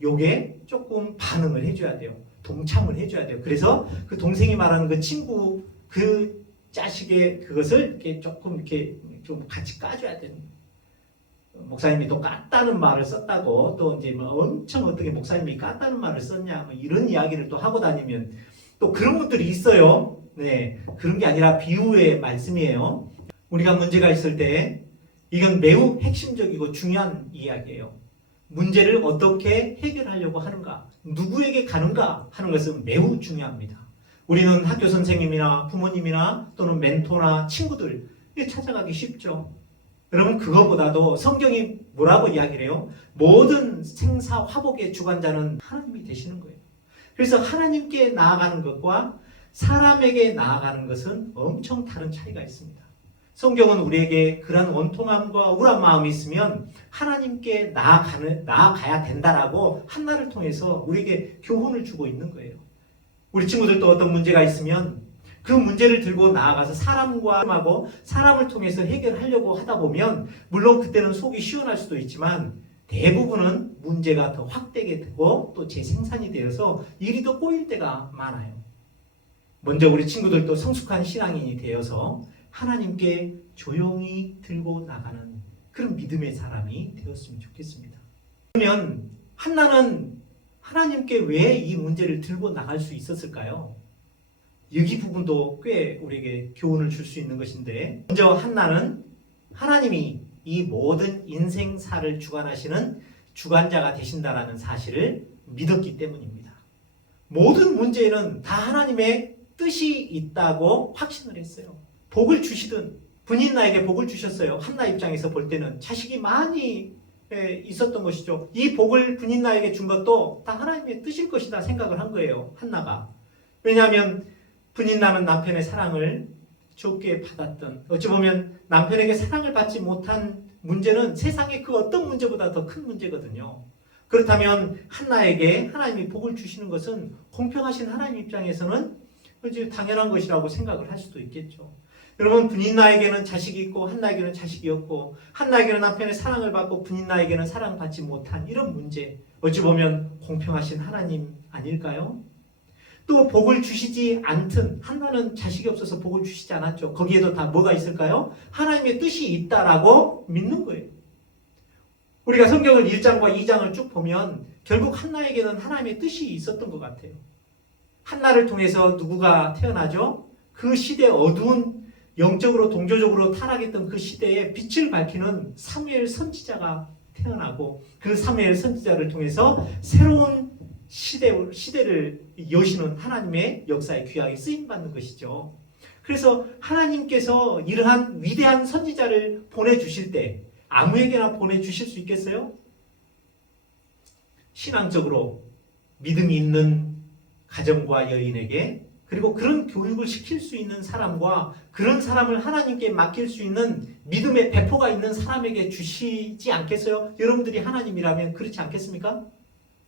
욕에 조금 반응을 해줘야 돼요. 동참을 해줘야 돼요. 그래서 그 동생이 말하는 그 친구 그 자식의 그것을 이렇게 조금 이렇게 좀 같이 까줘야 되는 거예요. 목사님이 또 깠다는 말을 썼다고 또 이제 뭐 엄청 어떻게 목사님이 깠다는 말을 썼냐 뭐 이런 이야기를 또 하고 다니면 또 그런 분들이 있어요. 네, 그런 게 아니라 비유의 말씀이에요. 우리가 문제가 있을 때 이건 매우 핵심적이고 중요한 이야기예요. 문제를 어떻게 해결하려고 하는가, 누구에게 가는가 하는 것은 매우 중요합니다. 우리는 학교 선생님이나 부모님이나 또는 멘토나 친구들 찾아가기 쉽죠. 여러분 그것보다도 성경이 뭐라고 이야기를 해요? 모든 생사 화복의 주관자는 하나님이 되시는 거예요. 그래서 하나님께 나아가는 것과 사람에게 나아가는 것은 엄청 다른 차이가 있습니다. 성경은 우리에게 그러한 원통함과 우울한 마음이 있으면 하나님께 나아가야 된다라고 한나를 통해서 우리에게 교훈을 주고 있는 거예요. 우리 친구들도 어떤 문제가 있으면 그 문제를 들고 나아가서 사람을 통해서 해결하려고 하다 보면 물론 그때는 속이 시원할 수도 있지만 대부분은 문제가 더 확대게 되고 또 재생산이 되어서 일이 더 꼬일 때가 많아요. 먼저 우리 친구들도 성숙한 신앙인이 되어서 하나님께 조용히 들고 나가는 그런 믿음의 사람이 되었으면 좋겠습니다. 그러면 한나는 하나님께 왜 이 문제를 들고 나갈 수 있었을까요? 여기 부분도 꽤 우리에게 교훈을 줄 수 있는 것인데, 먼저 한나는 하나님이 이 모든 인생사를 주관하시는 주관자가 되신다라는 사실을 믿었기 때문입니다. 모든 문제에는 다 하나님의 뜻이 있다고 확신을 했어요. 복을 주시든 분인나에게 복을 주셨어요. 한나 입장에서 볼 때는 자식이 많이 있었던 것이죠. 이 복을 분인나에게 준 것도 다 하나님의 뜻일 것이다 생각을 한 거예요. 한나가. 왜냐하면 분인나는 남편의 사랑을 좁게 받았던, 어찌 보면 남편에게 사랑을 받지 못한 문제는 세상의 그 어떤 문제보다 더 큰 문제거든요. 그렇다면 한나에게 하나님이 복을 주시는 것은 공평하신 하나님 입장에서는 당연한 것이라고 생각을 할 수도 있겠죠. 여러분, 분인나에게는 자식이 있고 한나에게는 자식이 없고, 한나에게는 남편의 사랑을 받고 분인나에게는 사랑받지 못한 이런 문제, 어찌 보면 공평하신 하나님 아닐까요? 또 복을 주시지 않든, 한나는 자식이 없어서 복을 주시지 않았죠. 거기에도 다 뭐가 있을까요? 하나님의 뜻이 있다라고 믿는 거예요. 우리가 성경을 1장과 2장을 쭉 보면 결국 한나에게는 하나님의 뜻이 있었던 것 같아요. 한나를 통해서 누구가 태어나죠? 그 시대 어두운 영적으로 동조적으로 타락했던 그 시대에 빛을 밝히는 사무엘 선지자가 태어나고, 그 사무엘 선지자를 통해서 새로운 시대를 여시는 하나님의 역사에 귀하게 쓰임받는 것이죠. 그래서 하나님께서 이러한 위대한 선지자를 보내주실 때 아무에게나 보내주실 수 있겠어요? 신앙적으로 믿음이 있는 가정과 여인에게, 그리고 그런 교육을 시킬 수 있는 사람과 그런 사람을 하나님께 맡길 수 있는 믿음의 배포가 있는 사람에게 주시지 않겠어요? 여러분들이 하나님이라면 그렇지 않겠습니까?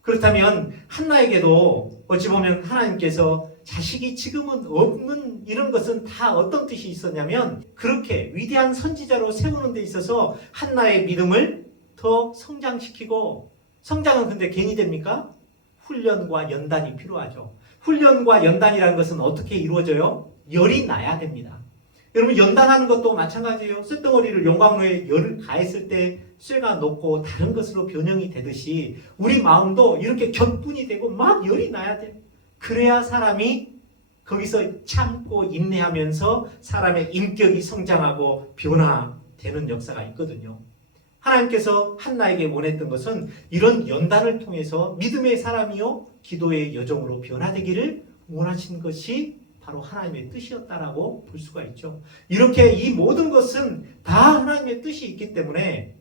그렇다면 한나에게도 어찌 보면 하나님께서 자식이 지금은 없는 이런 것은 다 어떤 뜻이 있었냐면, 그렇게 위대한 선지자로 세우는 데 있어서 한나의 믿음을 더 성장시키고, 성장은 근데 괜히 됩니까? 훈련과 연단이 필요하죠. 훈련과 연단이라는 것은 어떻게 이루어져요? 열이 나야 됩니다. 여러분, 연단하는 것도 마찬가지예요. 쇳덩어리를 용광로에 열을 가했을 때 쇠가 녹고 다른 것으로 변형이 되듯이 우리 마음도 이렇게 곁분이 되고 막 열이 나야 돼요. 그래야 사람이 거기서 참고 인내하면서 사람의 인격이 성장하고 변화되는 역사가 있거든요. 하나님께서 한나에게 원했던 것은 이런 연단을 통해서 믿음의 사람이요 기도의 여종으로 변화되기를 원하신 것이 바로 하나님의 뜻이었다라고 볼 수가 있죠. 이렇게 이 모든 것은 다 하나님의 뜻이 있기 때문에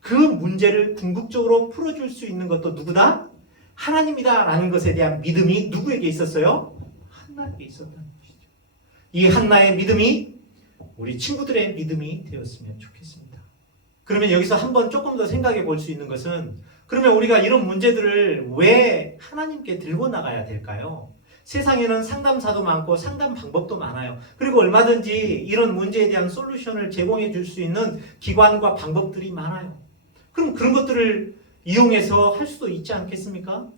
그 문제를 궁극적으로 풀어줄 수 있는 것도 누구다? 하나님이다라는 것에 대한 믿음이 누구에게 있었어요? 한나에게 있었다는 것이죠. 이 한나의 믿음이 우리 친구들의 믿음이 되었으면 좋겠습니다. 그러면 여기서 한번 조금 더 생각해 볼 수 있는 것은, 그러면 우리가 이런 문제들을 왜 하나님께 들고 나가야 될까요? 세상에는 상담사도 많고 상담 방법도 많아요. 그리고 얼마든지 이런 문제에 대한 솔루션을 제공해 줄 수 있는 기관과 방법들이 많아요. 그럼 그런 것들을 이용해서 할 수도 있지 않겠습니까?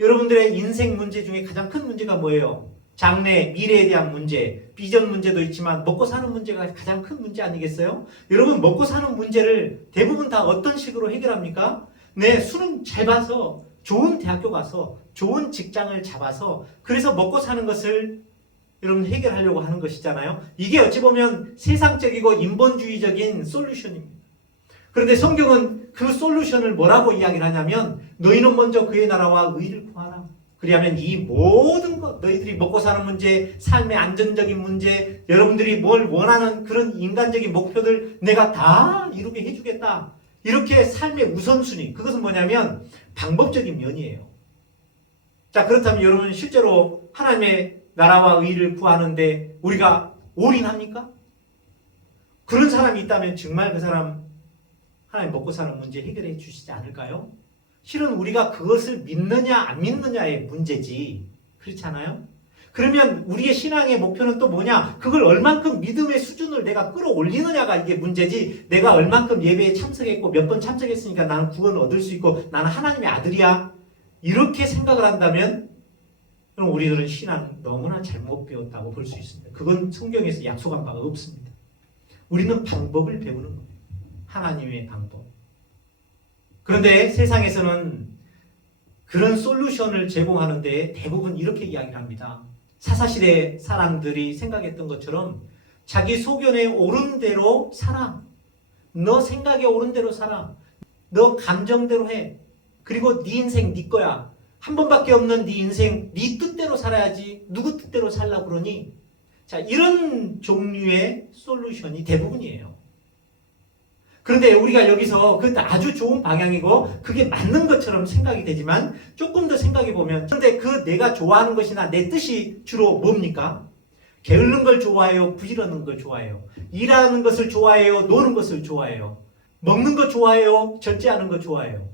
여러분들의 인생 문제 중에 가장 큰 문제가 뭐예요? 장래, 미래에 대한 문제, 비전 문제도 있지만 먹고 사는 문제가 가장 큰 문제 아니겠어요? 여러분, 먹고 사는 문제를 대부분 다 어떤 식으로 해결합니까? 네, 수능 잘 봐서 좋은 대학교 가서 좋은 직장을 잡아서 그래서 먹고 사는 것을 여러분 해결하려고 하는 것이잖아요. 이게 어찌 보면 세상적이고 인본주의적인 솔루션입니다. 그런데 성경은 그 솔루션을 뭐라고 이야기를 하냐면, 너희는 먼저 그의 나라와 의를 구하라. 그리하면 이 모든 것, 너희들이 먹고 사는 문제, 삶의 안전적인 문제, 여러분들이 뭘 원하는 그런 인간적인 목표들 내가 다 이루게 해주겠다. 이렇게 삶의 우선순위, 그것은 뭐냐면 방법적인 면이에요. 자, 그렇다면 여러분 실제로 하나님의 나라와 의를 구하는데 우리가 올인합니까? 그런 사람이 있다면 정말 그 사람 하나님 먹고 사는 문제 해결해 주시지 않을까요? 실은 우리가 그것을 믿느냐 안 믿느냐의 문제지, 그렇지 않아요? 그러면 우리의 신앙의 목표는 또 뭐냐? 그걸 얼만큼 믿음의 수준을 내가 끌어올리느냐가 이게 문제지. 내가 얼만큼 예배에 참석했고 몇 번 참석했으니까 나는 구원을 얻을 수 있고 나는 하나님의 아들이야. 이렇게 생각을 한다면 그럼 우리들은 신앙 너무나 잘못 배웠다고 볼 수 있습니다. 그건 성경에서 약속한 바가 없습니다. 우리는 방법을 배우는 거예요. 하나님의 방법. 그런데 세상에서는 그런 솔루션을 제공하는데 대부분 이렇게 이야기를 합니다. 사사시대 사람들이 생각했던 것처럼 자기 소견에 옳은 대로 살아. 너 생각에 옳은 대로 살아. 너 감정대로 해. 그리고 네 인생 네 거야. 한 번밖에 없는 네 인생 네 뜻대로 살아야지. 누구 뜻대로 살라고 그러니? 자, 이런 종류의 솔루션이 대부분이에요. 그런데 우리가 여기서 그 아주 좋은 방향이고 그게 맞는 것처럼 생각이 되지만 조금 더 생각해 보면 그런데 그 내가 좋아하는 것이나 내 뜻이 주로 뭡니까? 게으른 걸 좋아해요? 부지런한 걸 좋아해요? 일하는 것을 좋아해요? 노는 것을 좋아해요? 먹는 거 좋아해요? 절제하는 거 좋아해요?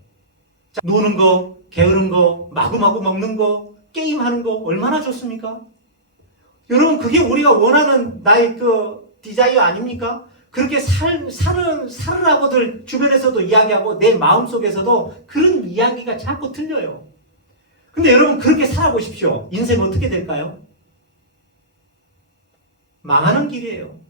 자, 노는 거, 게으른 거, 마구마구 먹는 거, 게임하는 거 얼마나 좋습니까? 여러분 그게 우리가 원하는 나의 그 디자이어 아닙니까? 그렇게 살으라고들 주변에서도 이야기하고 내 마음속에서도 그런 이야기가 자꾸 들려요. 근데 여러분 그렇게 살아보십시오. 인생 어떻게 될까요? 망하는 길이에요.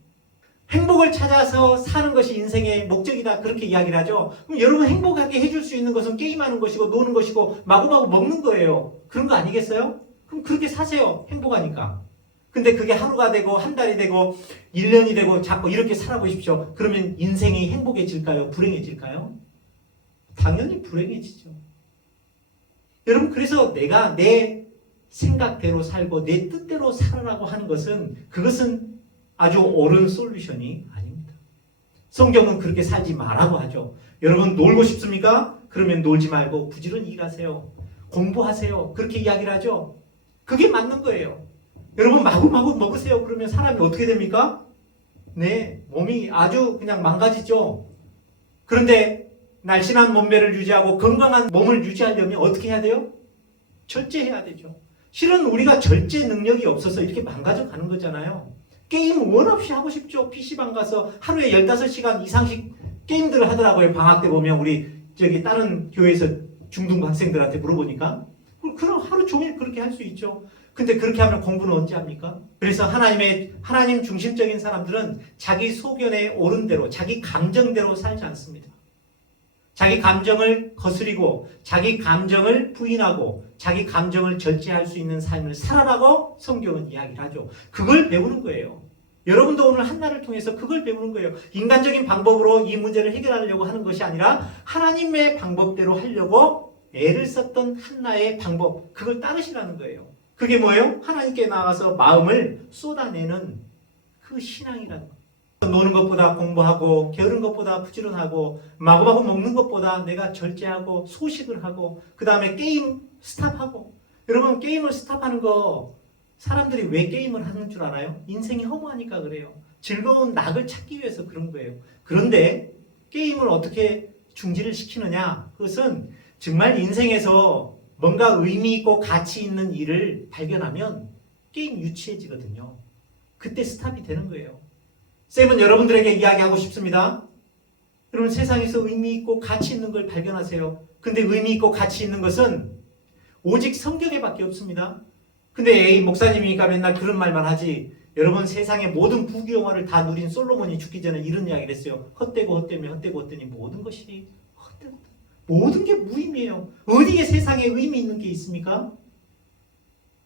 행복을 찾아서 사는 것이 인생의 목적이다 그렇게 이야기를 하죠. 그럼 여러분 행복하게 해줄 수 있는 것은 게임하는 것이고 노는 것이고 마구마구 먹는 거예요. 그런 거 아니겠어요? 그럼 그렇게 사세요. 행복하니까. 근데 그게 하루가 되고 한 달이 되고 1년이 되고 자꾸 이렇게 살아보십시오. 그러면 인생이 행복해질까요? 불행해질까요? 당연히 불행해지죠. 여러분 그래서 내가 내 생각대로 살고 내 뜻대로 살아라고 하는 것은 그것은 아주 옳은 솔루션이 아닙니다. 성경은 그렇게 살지 말라고 하죠. 여러분 놀고 싶습니까? 그러면 놀지 말고 부지런히 일하세요. 공부하세요. 그렇게 이야기를 하죠. 그게 맞는 거예요. 여러분 마구마구 먹으세요. 그러면 사람이 어떻게 됩니까? 네, 몸이 아주 그냥 망가지죠. 그런데 날씬한 몸매를 유지하고 건강한 몸을 유지하려면 어떻게 해야 돼요? 절제해야 되죠. 실은 우리가 절제 능력이 없어서 이렇게 망가져 가는 거잖아요. 게임 원 없이 하고 싶죠. PC방 가서 하루에 15시간 이상씩 게임들을 하더라고요. 방학 때 보면 우리 저기 다른 교회에서 중등부 학생들한테 물어보니까 그럼 하루 종일 그렇게 할 수 있죠. 근데 그렇게 하면 공부는 언제 합니까? 그래서 하나님 중심적인 사람들은 자기 소견에 옳은 대로, 자기 감정대로 살지 않습니다. 자기 감정을 거스리고, 자기 감정을 부인하고, 자기 감정을 절제할 수 있는 삶을 살아라고 성경은 이야기를 하죠. 그걸 배우는 거예요. 여러분도 오늘 한나를 통해서 그걸 배우는 거예요. 인간적인 방법으로 이 문제를 해결하려고 하는 것이 아니라 하나님의 방법대로 하려고 애를 썼던 한나의 방법, 그걸 따르시라는 거예요. 그게 뭐예요? 하나님께 나가서 마음을 쏟아내는 그 신앙이라는 거예요. 노는 것보다 공부하고 게으른 것보다 부지런하고 마구마구 먹는 것보다 내가 절제하고 소식을 하고 그 다음에 게임 스탑하고. 여러분 게임을 스탑하는 거 사람들이 왜 게임을 하는 줄 알아요? 인생이 허무하니까 그래요. 즐거운 낙을 찾기 위해서 그런 거예요. 그런데 게임을 어떻게 중지를 시키느냐? 그것은 정말 인생에서 뭔가 의미 있고 가치 있는 일을 발견하면 게임 유치해지거든요. 그때 스탑이 되는 거예요. 쌤은 여러분들에게 이야기하고 싶습니다. 여러분 세상에서 의미 있고 가치 있는 걸 발견하세요. 근데 의미 있고 가치 있는 것은 오직 성경에밖에 없습니다. 근데 에이 목사님이니까 맨날 그런 말만 하지. 여러분 세상의 모든 부귀영화를 다 누린 솔로몬이 죽기 전에 이런 이야기를 했어요. 헛되고 헛되며 헛되고 헛되니 모든 것이 헛되다. 모든 게 무의미해요. 어디에 세상에 의미 있는 게 있습니까?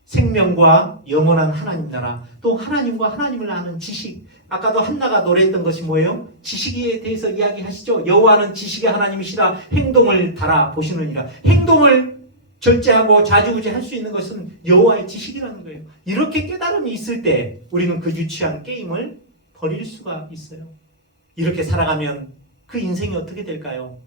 생명과 영원한 하나님 나라, 또 하나님과 하나님을 아는 지식. 아까도 한나가 노래했던 것이 뭐예요? 지식에 대해서 이야기하시죠. 여호와는 지식의 하나님이시라 행동을 달아 보시느니라. 행동을 절제하고 좌지우지 할 수 있는 것은 여호와의 지식이라는 거예요. 이렇게 깨달음이 있을 때 우리는 그 유치한 게임을 버릴 수가 있어요. 이렇게 살아가면 그 인생이 어떻게 될까요?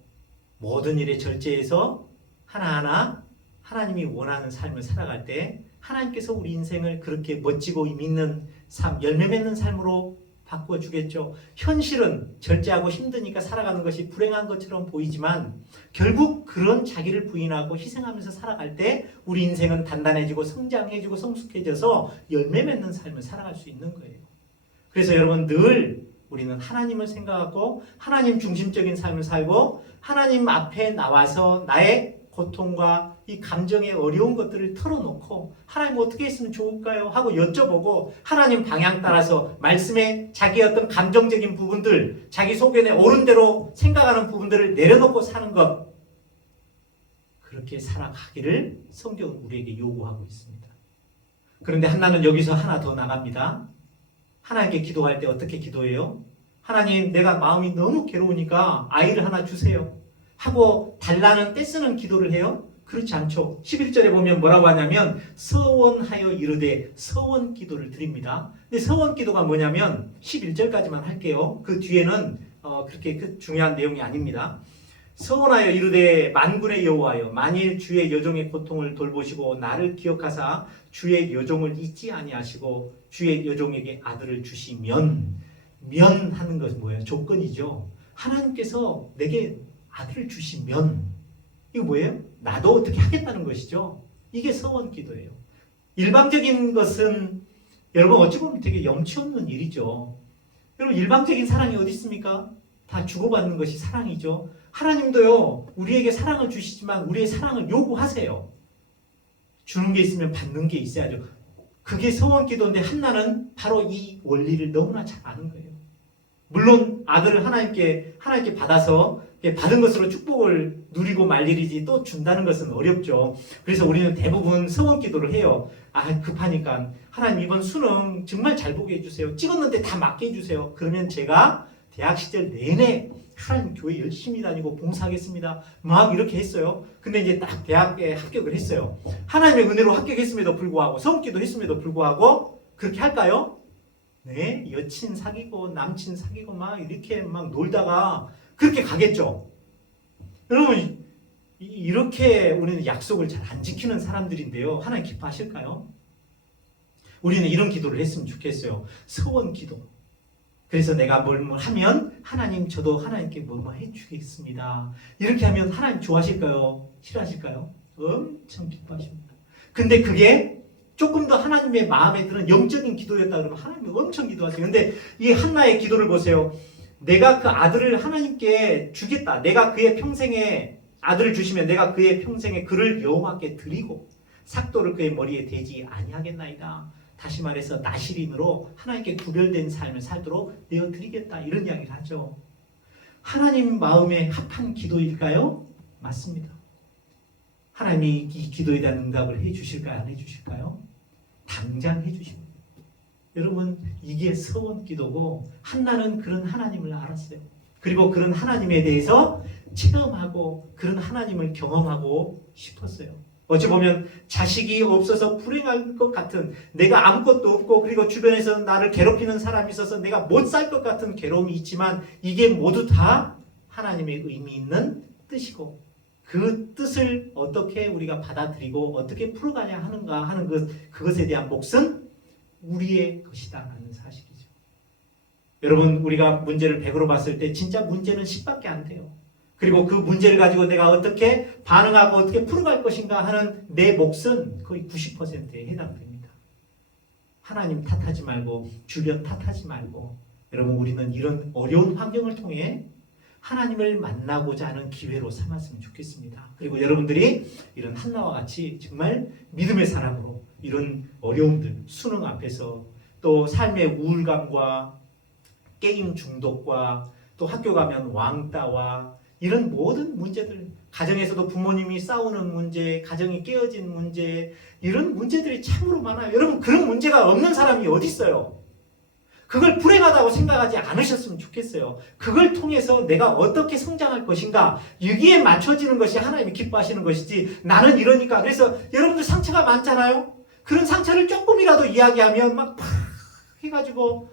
모든 일에 절제해서 하나하나 하나님이 원하는 삶을 살아갈 때 하나님께서 우리 인생을 그렇게 멋지고 의미 있는 삶, 열매 맺는 삶으로 바꿔주겠죠. 현실은 절제하고 힘드니까 살아가는 것이 불행한 것처럼 보이지만 결국 그런 자기를 부인하고 희생하면서 살아갈 때 우리 인생은 단단해지고 성장해지고 성숙해져서 열매 맺는 삶을 살아갈 수 있는 거예요. 그래서 여러분 늘 우리는 하나님을 생각하고 하나님 중심적인 삶을 살고 하나님 앞에 나와서 나의 고통과 이 감정의 어려운 것들을 털어놓고 하나님 어떻게 했으면 좋을까요? 하고 여쭤보고 하나님 방향 따라서 말씀에 자기의 어떤 감정적인 부분들 자기 속에 옳은 대로 생각하는 부분들을 내려놓고 사는 것 그렇게 살아가기를 성경은 우리에게 요구하고 있습니다. 그런데 한나는 여기서 하나 더 나갑니다. 하나님께 기도할 때 어떻게 기도해요? 하나님 내가 마음이 너무 괴로우니까 아이를 하나 주세요 하고 달라는 떼쓰는 기도를 해요? 그렇지 않죠. 11절에 보면 뭐라고 하냐면 서원하여 이르되 서원 기도를 드립니다. 근데 서원 기도가 뭐냐면 11절까지만 할게요. 그 뒤에는 그렇게 중요한 내용이 아닙니다. 서원하여 이르되 만군의 여호와여 만일 주의 여종의 고통을 돌보시고 나를 기억하사 주의 여종을 잊지 아니하시고 주의 여종에게 아들을 주시면 면 하는 것은 뭐예요? 조건이죠. 하나님께서 내게 아들을 주시면 이거 뭐예요? 나도 어떻게 하겠다는 것이죠. 이게 서원 기도예요. 일방적인 것은 여러분 어찌 보면 되게 염치 없는 일이죠. 여러분 일방적인 사랑이 어디 있습니까? 다 주고받는 것이 사랑이죠. 하나님도요 우리에게 사랑을 주시지만 우리의 사랑을 요구하세요. 주는 게 있으면 받는 게 있어야죠. 그게 서원 기도인데 한나는 바로 이 원리를 너무나 잘 아는 거예요. 물론 아들을 하나님께 받아서 받은 것으로 축복을 누리고 말 일이지 또 준다는 것은 어렵죠. 그래서 우리는 대부분 서원 기도를 해요. 급하니까 하나님 이번 수능 정말 잘 보게 해주세요. 찍었는데 다 맞게 해주세요. 그러면 제가 대학 시절 내내 하나님 교회 열심히 다니고 봉사하겠습니다. 막 이렇게 했어요. 근데 이제 딱 대학에 합격을 했어요. 하나님의 은혜로 합격했음에도 불구하고 성기도 했음에도 불구하고 그렇게 할까요? 네, 여친 사귀고 남친 사귀고 막 이렇게 막 놀다가 그렇게 가겠죠. 여러분 이렇게 우리는 약속을 잘 안 지키는 사람들인데요. 하나님 기뻐하실까요? 우리는 이런 기도를 했으면 좋겠어요. 서원 기도. 그래서 내가 뭘 하면 하나님 저도 하나님께 뭐 해주겠습니다. 이렇게 하면 하나님 좋아하실까요? 싫어하실까요? 엄청 기뻐하십니다. 근데 그게 조금 더 하나님의 마음에 드는 영적인 기도였다 그러면 하나님이 엄청 기도하세요. 근데 이 한나의 기도를 보세요. 내가 그 아들을 하나님께 주겠다. 내가 그의 평생에 아들을 주시면 내가 그의 평생에 그를 여호와께 드리고 삭도를 그의 머리에 대지 아니하겠나이다. 다시 말해서 나실인으로 하나님께 구별된 삶을 살도록 내어드리겠다. 이런 이야기를 하죠. 하나님 마음에 합한 기도일까요? 맞습니다. 하나님이 이 기도에 대한 응답을 해주실까요? 안 해주실까요? 당장 해주십니다. 여러분 이게 서원 기도고 한나는 그런 하나님을 알았어요. 그리고 그런 하나님에 대해서 체험하고 그런 하나님을 경험하고 싶었어요. 어찌 보면 자식이 없어서 불행할 것 같은 내가 아무것도 없고 그리고 주변에서 나를 괴롭히는 사람이 있어서 내가 못 살 것 같은 괴로움이 있지만 이게 모두 다 하나님의 의미 있는 뜻이고 그 뜻을 어떻게 우리가 받아들이고 어떻게 풀어가냐 하는가 하는 그것에 대한 몫은 우리의 것이다 라는 사실이죠. 여러분 우리가 문제를 100으로 봤을 때 진짜 문제는 10밖에 안 돼요. 그리고 그 문제를 가지고 내가 어떻게 반응하고 어떻게 풀어갈 것인가 하는 내 몫은 거의 90%에 해당됩니다. 하나님 탓하지 말고 주변 탓하지 말고 여러분 우리는 이런 어려운 환경을 통해 하나님을 만나고자 하는 기회로 삼았으면 좋겠습니다. 그리고 여러분들이 이런 한나와 같이 정말 믿음의 사람으로 이런 어려움들 수능 앞에서 또 삶의 우울감과 게임 중독과 또 학교 가면 왕따와 이런 모든 문제들 가정에서도 부모님이 싸우는 문제 가정이 깨어진 문제 이런 문제들이 참으로 많아요. 여러분 그런 문제가 없는 사람이 어디 있어요? 그걸 불행하다고 생각하지 않으셨으면 좋겠어요. 그걸 통해서 내가 어떻게 성장할 것인가 여기에 맞춰지는 것이 하나님이 기뻐하시는 것이지 나는 이러니까 그래서 여러분들 상처가 많잖아요. 그런 상처를 조금이라도 이야기하면 막 팍 해가지고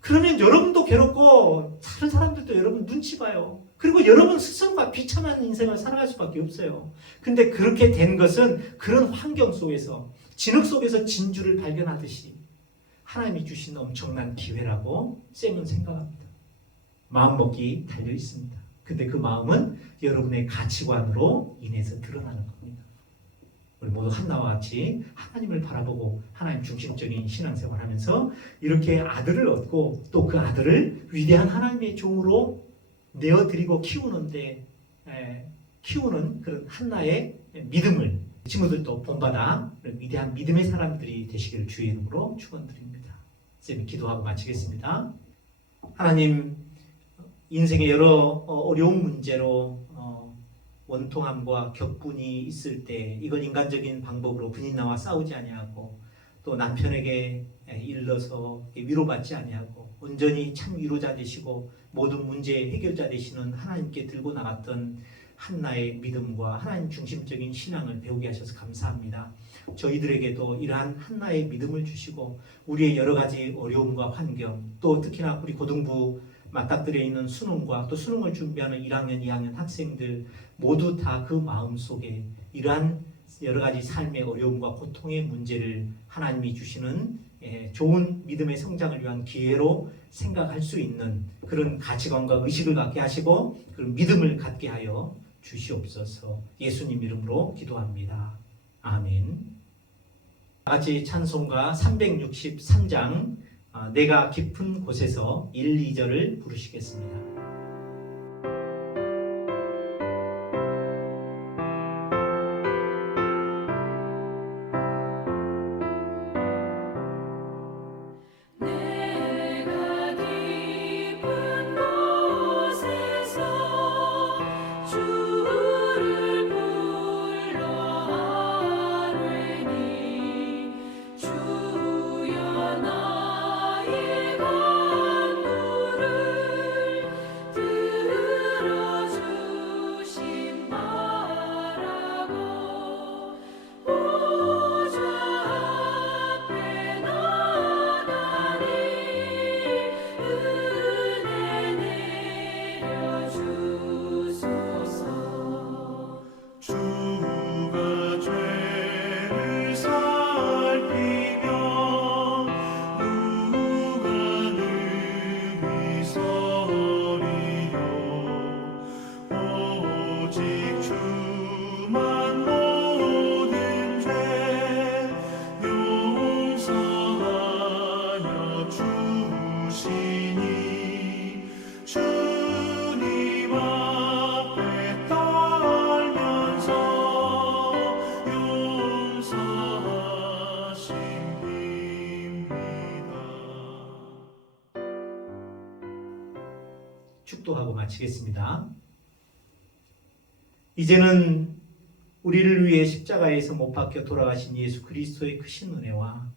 그러면 여러분도 괴롭고 다른 사람들도 여러분 눈치 봐요. 그리고 여러분 스스로가 비참한 인생을 살아갈 수밖에 없어요. 근데 그렇게 된 것은 그런 환경 속에서 진흙 속에서 진주를 발견하듯이 하나님이 주신 엄청난 기회라고 쌤은 생각합니다. 마음먹기 달려 있습니다. 근데 그 마음은 여러분의 가치관으로 인해서 드러나는 겁니다. 우리 모두 한나와 같이 하나님을 바라보고 하나님 중심적인 신앙생활을 하면서 이렇게 아들을 얻고 또 그 아들을 위대한 하나님의 종으로 내어드리고 키우는 그런 한나의 믿음을 친구들도 본받아 위대한 믿음의 사람들이 되시기를 주의 이름으로 축원드립니다. 쌤이 기도하고 마치겠습니다. 하나님, 인생의 여러 어려운 문제로 원통함과 격분이 있을 때 이건 인간적인 방법으로 분이 나와 싸우지 아니하고 또 남편에게 일러서 위로받지 아니하고 온전히 참 위로자 되시고 모든 문제의 해결자 되시는 하나님께 들고 나갔던 한나의 믿음과 하나님 중심적인 신앙을 배우게 하셔서 감사합니다. 저희들에게도 이러한 한나의 믿음을 주시고 우리의 여러 가지 어려움과 환경, 또 특히나 우리 고등부 맞닥뜨려 있는 수능과 또 수능을 준비하는 1학년, 2학년 학생들 모두 다 그 마음속에 이러한 여러 가지 삶의 어려움과 고통의 문제를 하나님이 주시는 좋은 믿음의 성장을 위한 기회로 생각할 수 있는 그런 가치관과 의식을 갖게 하시고 그런 믿음을 갖게 하여 주시옵소서. 예수님 이름으로 기도합니다. 아멘. 같이 찬송가 363장 내가 깊은 곳에서 1, 2절을 부르시겠습니다. 내가 깊은 곳에서 주를 불러 아뢰니 주여 나의 간구를 들어주심 바라고 보좌 앞에 나가니 은혜 내려주소서. 주가 죄를 살피며 누가 능히 서리요. 오직 주만 모든 죄 용서하여 주시니 주님 앞에 떨면서 용서하심 빕니다. 축도하고 마치겠습니다. 이제는 우리를 위해 십자가에서 못 박혀 돌아가신 예수 그리스도의 크신 은혜와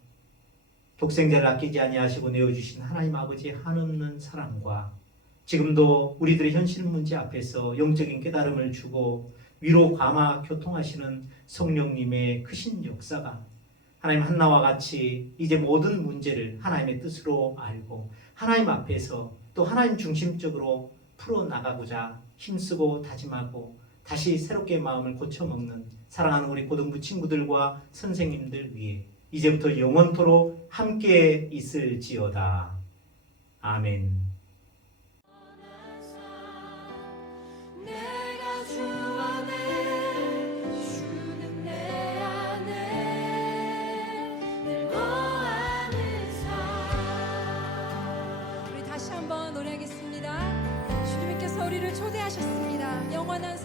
독생자를 아끼지 아니하시고 내어주신 하나님 아버지의 한없는 사랑과 지금도 우리들의 현실 문제 앞에서 영적인 깨달음을 주고 위로 감화 교통하시는 성령님의 크신 역사가 하나님 한나와 같이 이제 모든 문제를 하나님의 뜻으로 알고 하나님 앞에서 또 하나님 중심적으로 풀어나가고자 힘쓰고 다짐하고 다시 새롭게 마음을 고쳐먹는 사랑하는 우리 고등부 친구들과 선생님들 위해 이제부터 영원토록 함께 있을지어다. 아멘. 내가 주 안에 주는 내 안에 늘 거하는 삶. 우리 다시 한번 노래하겠습니다. 주님께서 우리를 초대하셨습니다. 영원한